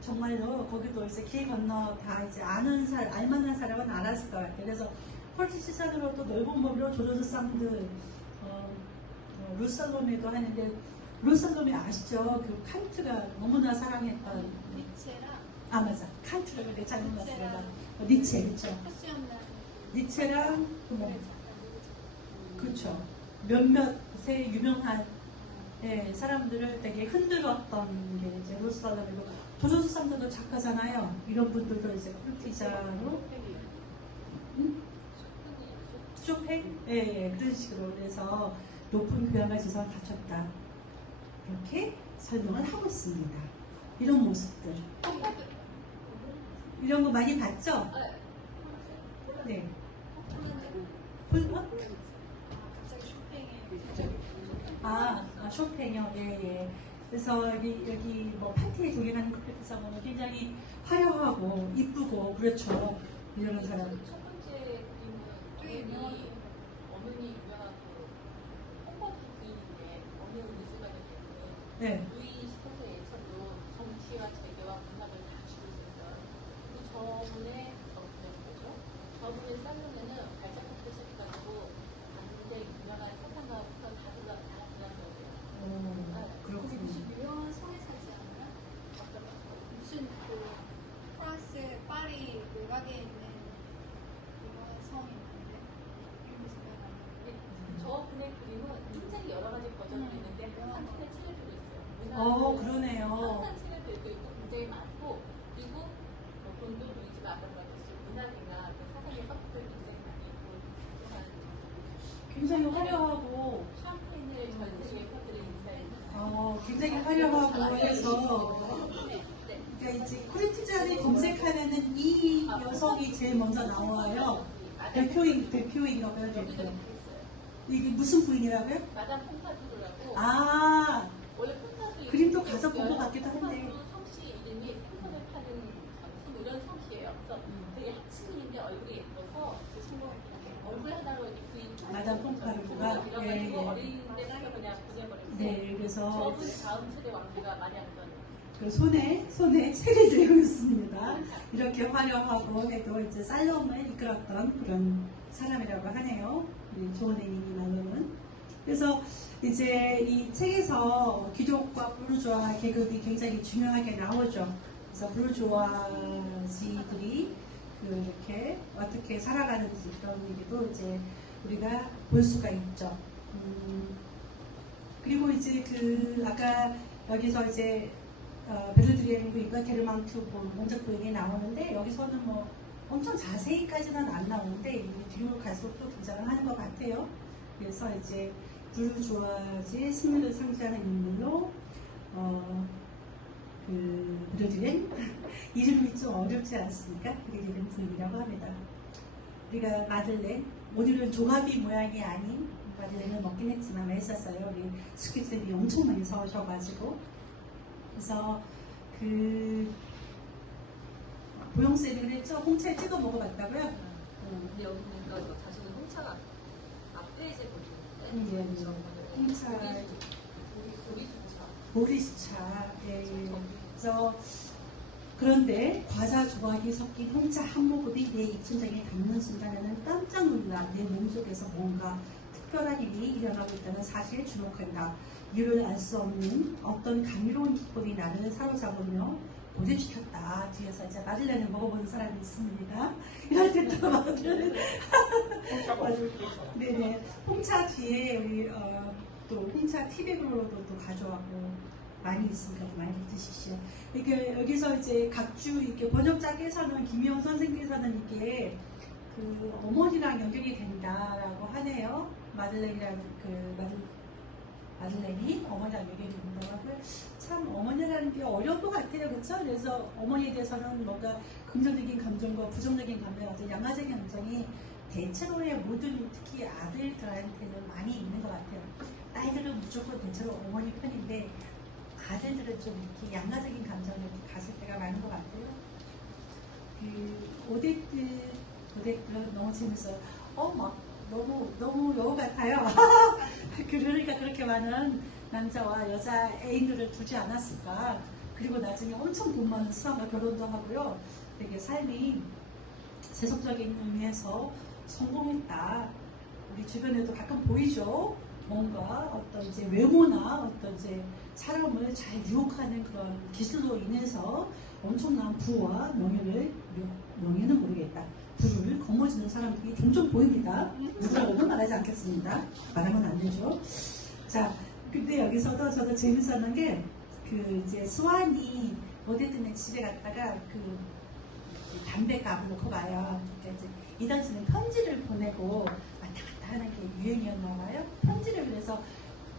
정말로 거기도 이제 길 건너 다 이제 알만한 사람은 알았을 것 같아요. 그래서 펄치 시선으로도 넓은 범위로 조조드 사운드, 루살롬에도 하는데 루살롬에 아시죠? 그 칸트가 너무나 사랑했던 니체랑 맞아 칸트라고 내가 잘못 니체랑 봤습니다. 니체 그렇죠. 패션나 니체랑 그렇죠. 몇몇의 유명한 사람들을 되게 흔들었던 게 이제 루살롬이고 조조드 사운드도 작가잖아요. 이런 분들도 이제 콜티자로 쇼팽? 그런 식으로 그래서 높은 교양과 지성을 갖췄다. 이렇게 설명을 하고 있습니다. 이런 모습들. 이런 거 많이 봤죠? 네. 갑자기 쇼팽에 쇼팽이요. 예. 그래서 여기 뭐 파티에 동행하는 커피숍 보면 굉장히 화려하고 이쁘고 그렇죠. 이런 사람. 첫 번째 그림은 어머니 유명한 홈버드 부인인데 어느 미술관에 네. 루이 14세에서도 정치와 재계와 문학을 다 주고 있었던 그 저분의 거죠. 저분의 살롱에는 발자국부터 시작해가지고 반대 유명한 사상가부터 다 들어가서요. 거기 그렇군요. 무슨 유명한 성에 살지 않나? 무슨 그 프랑스 파리 외곽에 있는 유명한 성이 있는데 이름이 생각 안 나는데 저분의 그림은 굉장히 여러 가지 버전이 있는데 항상 책에 책을 들고 있어요. 그러네요. 항상 책을 들고 있고 굉장히 많고 그리고 돈도 루이지가 아까 말했듯이 문학이나 그 사상의 섞들 굉장히 많이 있고 그동안 굉장히 화려하고 샴페인을 전 세계에 퍼뜨린 인사입니다. 굉장히 화려하고 해서 그러니까 이제 코레티자를 검색하면은 이 여성이 제일 먼저 나와요. 대표인이라고 해야 될까요? 이게 무슨 부인이라고요? 마담 퐁파두르라고 원래 퐁파두 그림도 가서 본 것 같기도 한데. 성씨 이름이 생선을 파는 무슨 이런 성씨예요. 그래서 되게 하층인데 얼굴이 예뻐서 그 친구 얼굴 하나로 이렇게 부인 마담 퐁파두르가 이래가지고 어린 데서 그냥 보내버렸어요. 네, 그래서 저분 다음 세대 왕비가 많이 안던 그 손에 책을 들고 있습니다. 이렇게 화려하고 해도 이제 살롬을 이끌었던 그런 사람이라고 하네요. 우리 조은혜님이 말로는. 그래서 이제 이 책에서 귀족과 부르주아 계급이 굉장히 중요하게 나오죠. 그래서 부르주아지들이 그렇게 어떻게 살아가는지 그런 얘기도 이제 우리가 볼 수가 있죠. 그리고 이제 그 아까 여기서 이제 베르드리엔 부인과 게르망투 공작 부인이 나오는데 여기서는 뭐 엄청 자세히까지는 안 나오는데 뒤로 갈수록 또 등장을 하는 것 같아요. 그래서 이제 부르주아지의 승리를 상징하는 인물로 그 베르드리엔 이름이 좀 어렵지 않습니까? 베르드리엔 부인이라고 합니다. 우리가 마들렌 오늘은 종합이 모양이 아닌 마들렌을 먹긴 했지만 맛있었어요. 우리 스키쌤이 엄청 많이 사오셔가지고 그래서 그 보영쌤이 그랬죠? 홍차에 찍어 먹어봤다고요? 근데 여기는 그러니까 자신은 홍차가 앞에 이제 네, 홍차 보리수차 그래서 그런데 과자 조각이 섞인 홍차 한 모금이 내 입천장에 닿는 순간에는 깜짝 놀라 내 몸속에서 뭔가 특별한 일이 일어나고 있다는 사실에 주목한다. 이유를 알 수 없는 어떤 감미로운 기쁨이 나를 사로잡으며 고립시켰다. 뒤에서 이제 마들렌을 먹어보는 사람이 있습니다. 이럴 때 또 마들렌 네네 홍차 뒤에 우리 또 홍차 티백으로도 또 가져와고 많이 있으니까 많이 드십시오. 이게 여기서 이제 각주 이렇게 번역자께서는 김희영 선생님께서는 이게 그 어머니랑 연결이 된다라고 하네요. 마들렌이라는 마들렌이 어머니랑 연결이 된다고 하고요. 참 어머니라는 게 어려운 것 같아요, 그렇죠? 그래서 어머니에 대해서는 뭔가 긍정적인 감정과 부정적인 감정, 어떤 양가적인 감정이 대체로의 모든 특히 아들들한테는 많이 있는 것 같아요. 딸들은 무조건 대체로 어머니 편인데 아들들은 좀 이렇게 양가적인 감정을 갔을 때가 많은 것 같아요. 그 오데트 너무 재밌어요. 막 너무 여우 같아요. 그러니까 그렇게 많은 남자와 여자 애인들을 두지 않았을까. 그리고 나중에 엄청 돈 많은 스람과 결혼도 하고요. 되게 삶이 세속적인 의미에서 성공했다. 우리 주변에도 가끔 보이죠. 뭔가 어떤 이제 외모나 어떤 이제 사람을 잘 유혹하는 그런 기술로 인해서 엄청난 부와 명예는 모르겠다. 부를 거머쥐는 사람들이 종종 보입니다. 누구라고는 말하지 않겠습니다. 말하면 안 되죠. 자, 근데 여기서도 저도 재밌었는 게 이제 스완이 오데트네 집에 갔다가 담배값을 놓고 가요. 그러니까 이제 이 당시는 편지를 보내고 왔다 갔다 하는 게 유행이었나 봐요. 편지를 그래서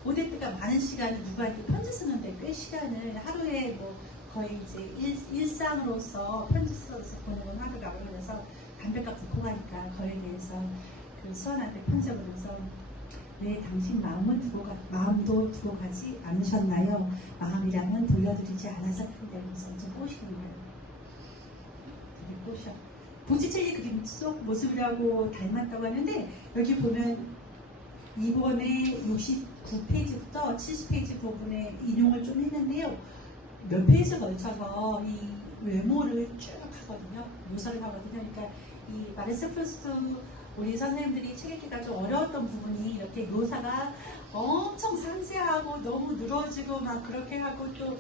오데트가 많은 시간을 누구한테 편지 쓰는데 꽤 시간을 하루에 뭐 거의 이제 일상으로서 편지 써서 보내는 하루가 그래서 담배값 놓고 가니까 거기에 대해서 수완한테 편지를 보내서 왜 당신 마음도 두고 가지 않으셨나요? 마음이라면 돌려드리지 않았을 텐데 그래서 엄청 꼬시는 거예요. 되게 꼬셔. 보티첼리 그림 속 모습이라고 닮았다고 하는데 여기 보면 이번에 69페이지부터 70페이지 부분에 인용을 좀 했는데요. 몇 페이지 걸쳐서 이 외모를 쭉 하거든요. 묘사를 하거든요. 그러니까 이 마르셀 프루스트 우리 선생님들이 책 읽기가 좀 어려웠던 부분이 이렇게 묘사가 엄청 상세하고 너무 늘어지고 막 그렇게 하고 또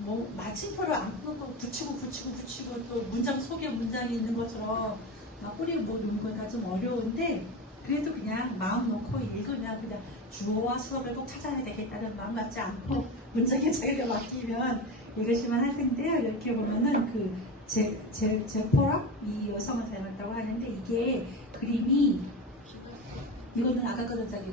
뭐 마침표를 안 끄고 붙이고 또 문장 속에 문장이 있는 것처럼 막 뿌리 놓는 거가 좀 어려운데 그래도 그냥 마음 놓고 읽으면 그냥 주어와 수업을 꼭 찾아야 되겠다는 마음 갖지 않고 문장의 자유를 맡기면 읽으시면 할 텐데요. 이렇게 보면은 제포락 이 여성을 닮았다고 하는데 이게 그림이 이거는 아까 저기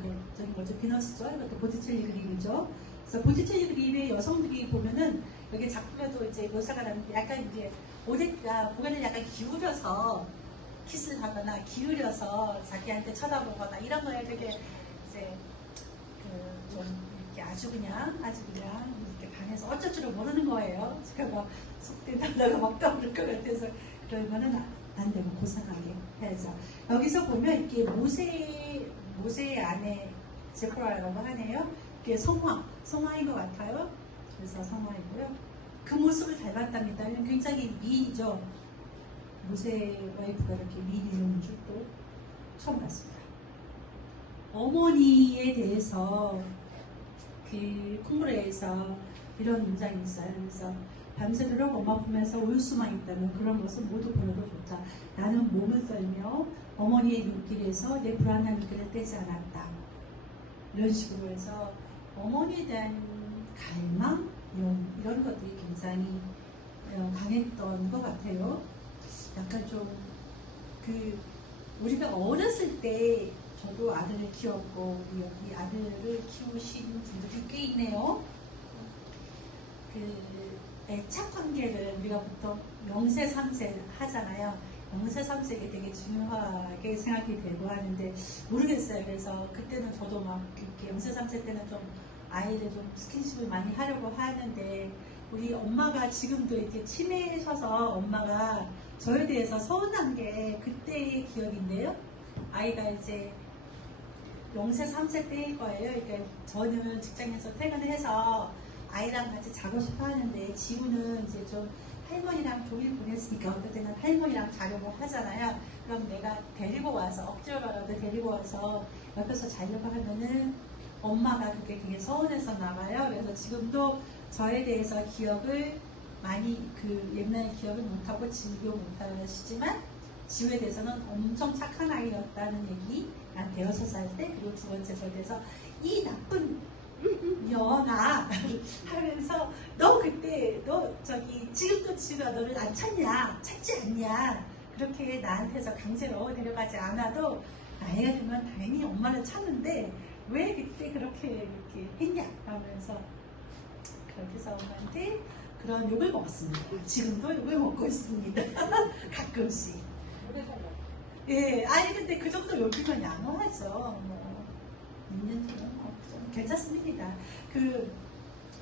거죠. 비너스죠. 이것도 보티첼리 그림이죠. 그래서 보티첼리 그림의 여성들이 보면은 여기 작품에도 이제 묘사가 나는데 약간 이제 오데트가 고개를 약간 기울여서 키스를 하거나 기울여서 자기한테 쳐다보거나 이런 거에 되게 이제 좀 이렇게 아주 그냥 이렇게 반해서 어쩔 줄을 모르는 거예요. 제가 뭐 속된다다가 막 떠오를 것 같아서 그러면은 안 되고 고상하게 해야죠. 여기서 보면 이게 모세의 아내 제포라라고 하네요. 이게 성화인 것 같아요. 그래서 성화이고요. 그 모습을 닮았답니다. 굉장히 미인이죠. 모세 와이프가 이렇게 미인인 줄도 처음 봤습니다. 어머니에 대해서 콩그레에서 이런 문장이 있어요. 그래서 밤새도록 엄마 품에서 올 수만 있다면 그런 것을 모두 버려도 좋다. 나는 몸을 떨며 어머니의 눈길에서 내 불안한 눈길을 떼지 않았다. 이런 식으로 해서 어머니에 대한 갈망 이런 것들이 굉장히 강했던 것 같아요. 약간 좀 우리가 어렸을 때 저도 아들을 키웠고 여기 아들을 키우신 분들이 꽤 있네요. 애착 관계를 우리가 보통 영세 3세 하잖아요. 영세 3세가 되게 중요하게 생각이 되고 하는데 모르겠어요. 그래서 그때는 저도 막 이렇게 영세 3세 때는 좀 아이를 좀 스킨십을 많이 하려고 하는데 우리 엄마가 지금도 이렇게 치매셔서 엄마가 저에 대해서 서운한 게 그때의 기억인데요. 아이가 이제 영세 3세 때일 거예요. 그러니까 저는 직장에서 퇴근을 해서 아이랑 같이 자고 싶어 하는데 지우는 이제 좀 할머니랑 종일 보냈으니까 어떨 때는 할머니랑 자려고 하잖아요. 그럼 내가 데리고 와서 억지로라도 데리고 와서 옆에서 자려고 하면은 엄마가 그게 되게 서운해서 나가요. 그래서 지금도 저에 대해서 기억을 많이 옛날 기억을 못하고 즐겨 못하시지만 지우에 대해서는 엄청 착한 아이였다는 얘기 한 6살 때 그리고 두 번째 저에 대해서 이 나쁜 연아 하면서 너 지금도 지우가 너를 안 찾지 않냐 그렇게 나한테서 강제로 데려가지 않아도 나이가 들면 당연히 엄마를 찾는데 왜 그때 그렇게 이렇게 했냐 하면서 그렇게 해서 엄마한테 그런 욕을 먹었습니다. 지금도 욕을 먹고 있습니다. 가끔씩. 예, 아니 근데 그 정도 욕이면 양호하죠. 뭐 6년 동안 좀 괜찮습니다.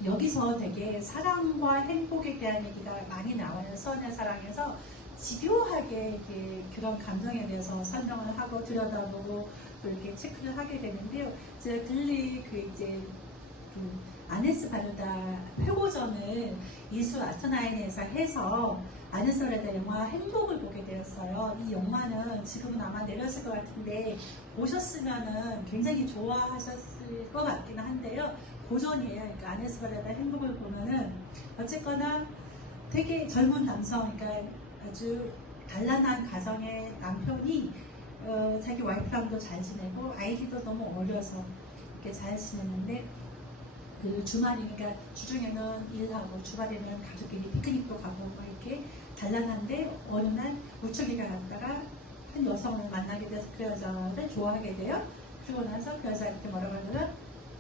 여기서 되게 사랑과 행복에 대한 얘기가 많이 나와요. 선의 사랑에서 집요하게 이렇게 그런 감정에 대해서 설명을 하고 들여다보고 또 이렇게 체크를 하게 되는데요. 제가 들리 그 이제 그 아네스 바르다 회고전을 이수 아트나인에서 해서 아네스 바르다 영화 행복을 보게 되었어요. 이 영화는 지금은 아마 내렸을 것 같은데 보셨으면은 굉장히 좋아하셨을 것 같기는 한데요. 고전이에요. 그러니까 아네스 바르다 행복을 보면은 어쨌거나 되게 젊은 남성, 그러니까 아주 단란한 가정의 남편이 자기 와이프랑도 잘 지내고 아이들도 너무 어려서 이렇게 잘 지냈는데 그 주말이니까 주중에는 일하고 주말에는 가족끼리 피크닉도 가고 막 이렇게 단란한데 어느 날 우체국에 갔다가 한 여성을 만나게 돼서 그 여자를 좋아하게 돼요. 그러고 나서 그 여자한테 뭐라고 하냐면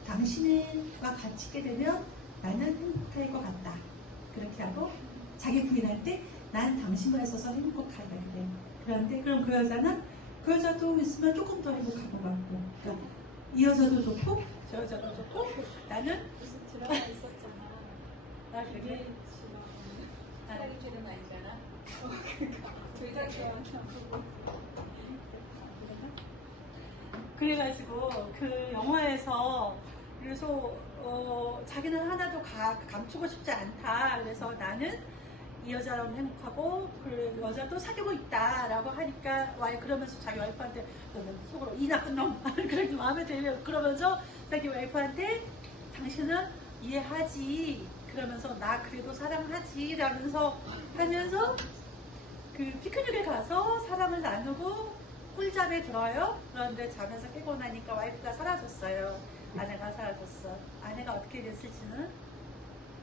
당신과 같이 있게 되면 나는 행복할 것 같다. 그렇게 하고 자기 부인할 때 난 당신과 있어서 행복하다 그래. 그런데 그럼 그 여자는 그 여자도 있으면 조금 더 행복할 것 같고 그러니까 이 여자도 좋고 저 여자도 좋고 나는 무슨 드라마 있었잖아. 나 그게 사랑이 죄는 아니잖아. 둘다 좋아하고. 그래가지고 그 영화에서 그래서 자기는 하나도 감추고 싶지 않다. 그래서 나는 이 여자랑 행복하고 그 여자도 사귀고 있다라고 하니까 그러면서 자기 와이프한테 너는 속으로 이 나쁜 놈 그렇게 마음에 들려 그러면서 자기 와이프한테 당신은 이해하지 그러면서 나 그래도 사랑하지 라면서 하면서 그 피크닉에 가서 사랑을 나누고 꿀잠에 들어요. 그런데 잠에서 깨고 나니까 와이프가 사라졌어요. 아내가 사라졌어. 아내가 어떻게 됐을지는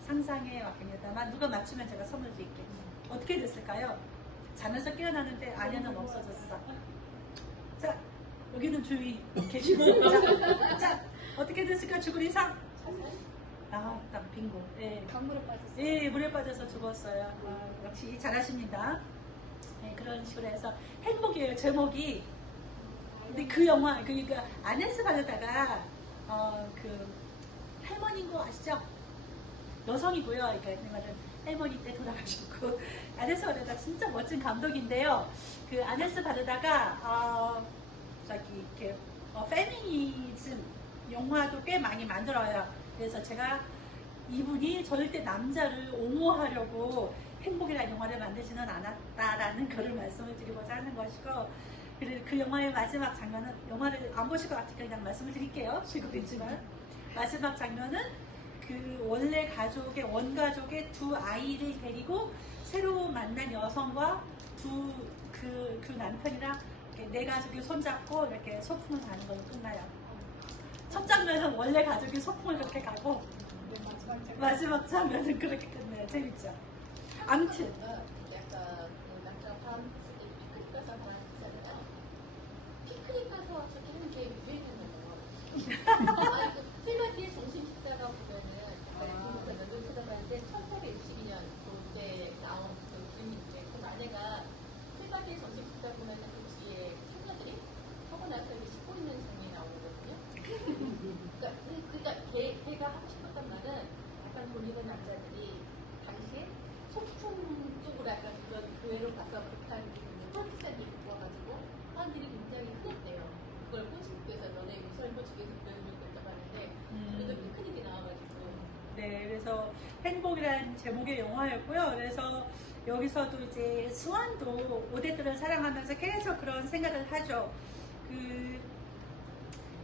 상상에 맡깁니다만 누가 맞추면 제가 선물 드릴게요. 어떻게 됐을까요? 잠에서 깨어나는데 아내는 없어졌어. 자, 여기는 조용히 계시고 자, 어떻게 됐을까? 죽을 이상? 아, 딱 빙고. 예. 강물에 빠졌어. 예, 물에 빠져서 죽었어요. 아, 역시 잘하십니다. 네, 그런 식으로 해서 행복이에요, 제목이. 근데 그 영화, 그러니까 아네스 바르다가 그 할머니인 거 아시죠? 여성이고요. 그러니까 내 말은 할머니 때 돌아가셨고 아네스 바르다 진짜 멋진 감독인데요. 그 아네스 바르다가 저기 이렇게 페미니즘 영화도 꽤 많이 만들어요. 그래서 제가 이분이 절대 남자를 옹호하려고 행복이라는 영화를 만들지는 않았다라는 그런 말씀을 드리고자 하는 것이고, 그리고 그 영화의 마지막 장면은, 영화를 안 보실 것 같으니까 그냥 말씀을 드릴게요. 시급했지만 마지막 장면은 그 원래 가족의 원가족의 두 아이를 데리고 새로 만난 여성과 그 남편이랑 이렇게 네 가족이 손잡고 이렇게 소풍을 가는 걸로 끝나요. 첫 장면은 원래 가족이 소풍을 그렇게 가고 마지막 장면은 그렇게 끝나요. 재밌죠? 아무튼 약간 그 남자 밤새 피크닉 가서 하잖아요. 피크닉 가서 저렇게 하는 게 유행했나봐요. 아니 그 필라델피아 점심 식사가 보면은 중국과 면접 찾아봤는데 1862년 그때 나온 그 그림인데 그 아내가 필라델피아 점심 식사 보면은 그 뒤에 처녀들이 하고 나서 이렇게 씻고 있는 장면이 나오거든요. 그러니까 걔가 하고 싶었던 말은 약간 돈 있는 남자들이 당시에 소품 쪽으로 약간 그런 교회로 가서 그렇게 하는 펄비싼 게 입고 와가지고 사람들이 굉장히 흔했대요. 그걸 꼬집기 위해서 너네 유설 꼬집기 위해서 보여주고 있다고 하는데 그래도 피크닉이 나와가지고 네, 그래서 행복이라는 제목의 영화였고요. 그래서 여기서도 이제 스완도 오데트를 사랑하면서 계속 그런 생각을 하죠. 그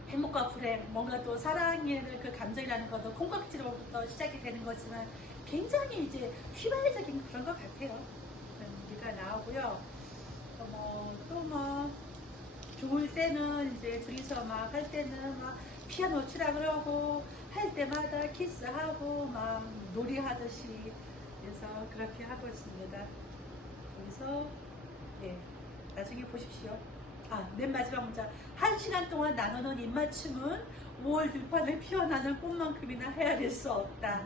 행복과 불행, 뭔가 또 사랑의 그 감정이라는 것도 콩깍지로부터 시작이 되는 거지만 굉장히 이제 휘발적인 그런 것 같아요. 그런 얘기가 나오고요. 또 뭐 좋을 때는 이제 둘이서 막 할 때는 막 피아노 치라 그러고 할 때마다 키스하고 막 놀이하듯이 그래서 그렇게 하고 있습니다. 그래서 네, 나중에 보십시오. 맨 마지막 문자. 1시간 동안 나누는 입맞춤은 5월 들판을 피어나는 꽃만큼이나 해야 될 수 없다.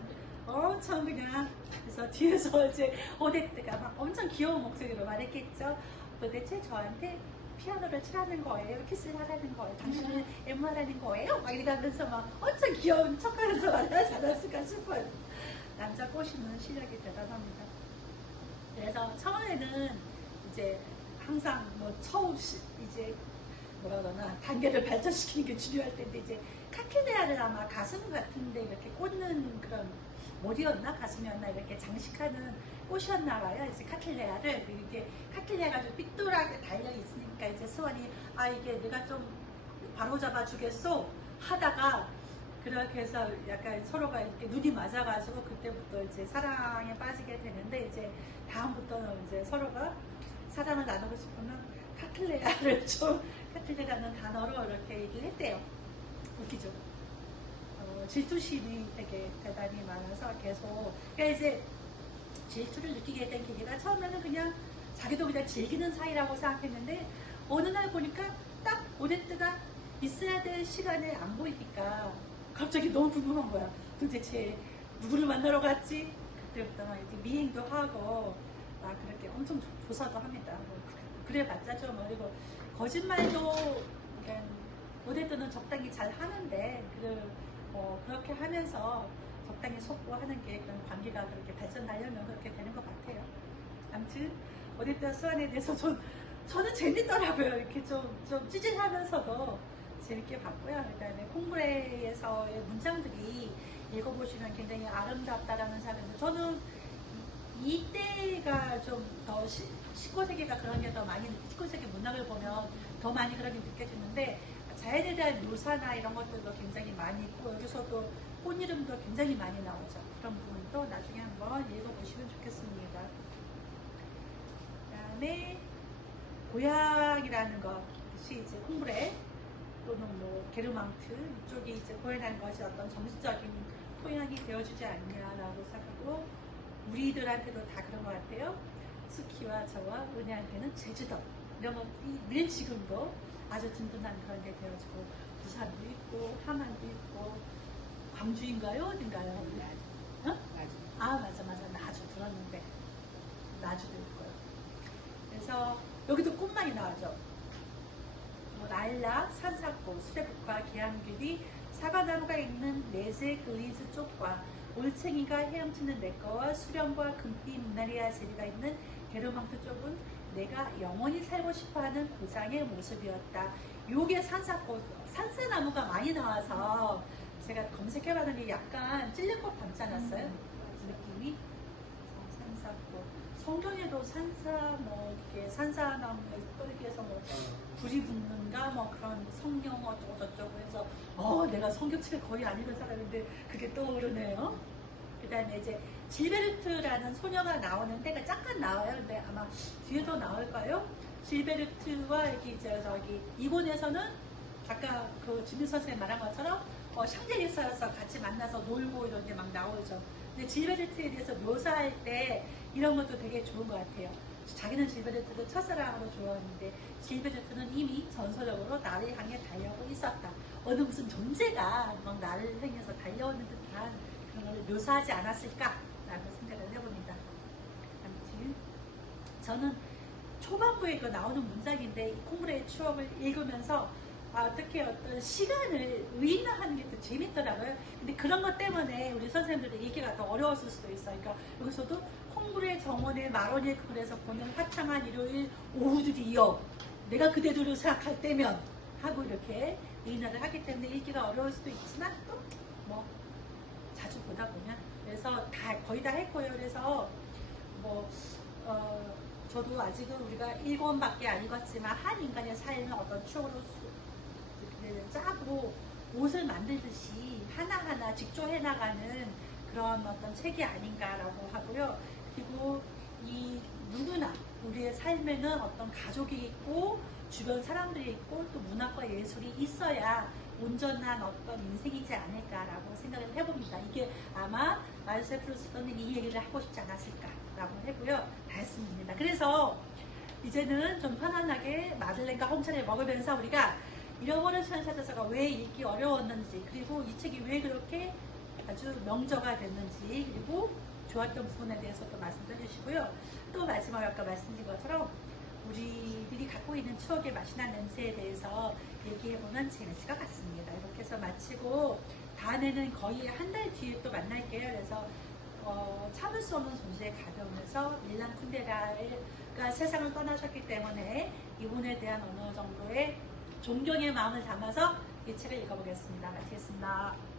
엄청 그냥, 그래서 뒤에서 이제 오데트가 막 엄청 귀여운 목소리로 말했겠죠. 도대체 저한테 피아노를 치라는 거예요? 키스를 하라는 거예요? 당신은 애무하라는 거예요? 막 이러면서 막 엄청 귀여운 척하면서 말하지 않았을까 싶어요. 남자 꼬시는 실력이 대단합니다. 그래서 처음에는 이제 항상 뭐 처음 이제 뭐라 그러나 단계를 발전시키는 게 중요할 텐데 이제 카킬레아를 아마 가슴 같은데 이렇게 꽂는 그런 머리였나 가슴이었나 이렇게 장식하는 꽃이었나 봐요. 이제 카킬레아를 이렇게 카킬레아가 좀 삐뚤하게 달려 있으니까 이제 스완이 아 이게 내가 좀 바로 잡아 주겠소 하다가 그렇게 해서 약간 서로가 이렇게 눈이 맞아가지고 그때부터 이제 사랑에 빠지게 되는데 이제 다음부터는 이제 서로가 사랑을 나누고 싶으면 카킬레아를 좀 카킬레라는 단어로 이렇게 얘기를 했대요. 웃기죠. 질투심이 되게 대단히 많아서 계속 그러니까 이제 질투를 느끼게 된 계기가 처음에는 그냥 자기도 그냥 즐기는 사이라고 생각했는데 어느 날 보니까 딱 오데트가 있어야 될 시간에 안 보이니까 갑자기 너무 궁금한 거야. 도대체 누구를 만나러 갔지? 그때부터 이제 미행도 하고 막 그렇게 엄청 조사도 합니다. 그래봤자 좀 그리고 거짓말도 그러니까 오데트는 적당히 잘 하는데 그렇게 하면서 적당히 속고 하는 게 그런 관계가 그렇게 발전하려면 그렇게 되는 것 같아요. 아무튼 오데트와 수완에 대해서 저는 재밌더라고요. 이렇게 좀 찌질하면서도 재밌게 봤고요. 그다음에 콩브레에서의 문장들이 읽어보시면 굉장히 아름답다라는 생각에서 저는 이때가 좀 더 19세기가 그런 게 더 많이 19세기 문학을 보면 더 많이 그런 게 느껴지는데 자연에 대한 묘사나 이런 것들도 굉장히 많이 있고 여기서도 꽃 이름도 굉장히 많이 나오죠. 그런 부분도 나중에 한번 읽어보시면 좋겠습니다. 그다음에 고향이라는 것이 이제 콩브레 또는 뭐 게르망트 이쪽이 이제 고향이라는 것이 어떤 정신적인 토양이 되어주지 않냐라고 생각하고 우리들한테도 다 그런 것 같아요. 스키와 저와 은혜한테는 제주도 이런 것이 늘 지금도 아주 든든한 그런 게 되어주고 부산도 있고 함안도 있고 광주인가요? 어딘가요? 어? 아 맞아 나주 들었는데 나주도 있고요. 그래서 여기도 꽃만이 나오죠. 뭐 날락, 산사꽃, 수레꽃과 기암귤이 사과나무가 있는 네세 글리즈 쪽과 올챙이가 헤엄치는 내과와 수령과 금빛 미나리아 제리가 있는 게르망트 쪽은 내가 영원히 살고 싶어하는 고장의 모습이었다. 요게 산사꽃, 산사나무가 많이 나와서 제가 검색해봤는데 약간 찔레꽃 닮지 않았어요? 느낌이? 산사꽃. 성경에도 산사, 뭐, 이렇게 산사나무에 떨기에서 뭐, 불이 붙는가, 뭐, 그런 성경 어쩌고저쩌고 해서, 내가 성경책을 거의 안 읽은 사람인데, 그게 떠오르네요. 그 다음에 이제, 질베르트라는 소녀가 나오는데, 그 잠깐 나와요. 근데 아마 뒤에도 나올까요? 질베르트와 여기, 저기, 이곤에서는, 아까 그 주민 선생님 말한 것처럼, 샹젤리스에서 같이 만나서 놀고 이런 게 막 나오죠. 근데 질베르트에 대해서 묘사할 때 이런 것도 되게 좋은 것 같아요. 자기는 질베르트를 첫사랑으로 좋아하는데 질베르트는 이미 전설적으로 나를 향해 달려오고 있었다. 어느 무슨 존재가 막 나를 향해서 달려오는 듯한 그런 걸 묘사하지 않았을까라고 생각을 해봅니다. 아무튼 저는 초반부에 그 나오는 문장인데 이 콩브레의 추억을 읽으면서 어떻게 어떤 시간을 의인화하는 게 더 재밌더라고요. 근데 그런 것 때문에 우리 선생님들의 읽기가 더 어려웠을 수도 있어요. 그러니까 여기서도 콩브레 정원의 마로니에 그에서 보는 화창한 일요일 오후들이여 내가 그대들을 생각할 때면 하고 이렇게 의인화를 하기 때문에 읽기가 어려울 수도 있지만 또 뭐 자주 보다 보면 그래서 거의 다 했고요. 그래서 뭐 저도 아직은 우리가 1권밖에 안 읽었지만 한 인간의 삶을 어떤 추억으로 짜고 옷을 만들듯이 하나하나 직조해 나가는 그런 어떤 책이 아닌가라고 하고요. 그리고 이 누구나 우리의 삶에는 어떤 가족이 있고 주변 사람들이 있고 또 문학과 예술이 있어야 온전한 어떤 인생이지 않을까라고 생각을 해봅니다. 이게 아마 마르셀 프루스트는 이 얘기를 하고 싶지 않았을까라고 하고요. 다 했습니다. 그래서 이제는 좀 편안하게 마들렌과 홍차를 먹으면서 우리가 잃어버린 시간 찾아서가 왜 읽기 어려웠는지 그리고 이 책이 왜 그렇게 아주 명저가 됐는지 그리고 좋았던 부분에 대해서 또 말씀해 주시고요. 또 마지막에 아까 말씀드린 것처럼 우리들이 갖고 있는 추억의 맛이나 냄새에 대해서 얘기해보면 재밌을 것 같습니다. 이렇게 해서 마치고 다음에는 거의 한 달 뒤에 또 만날게요. 그래서 참을 수 없는 존재에 가벼우면서 밀란 쿤데라가 아버지가 세상을 떠나셨기 때문에 이분에 대한 어느 정도의 존경의 마음을 담아서 이 책을 읽어보겠습니다. 마치겠습니다.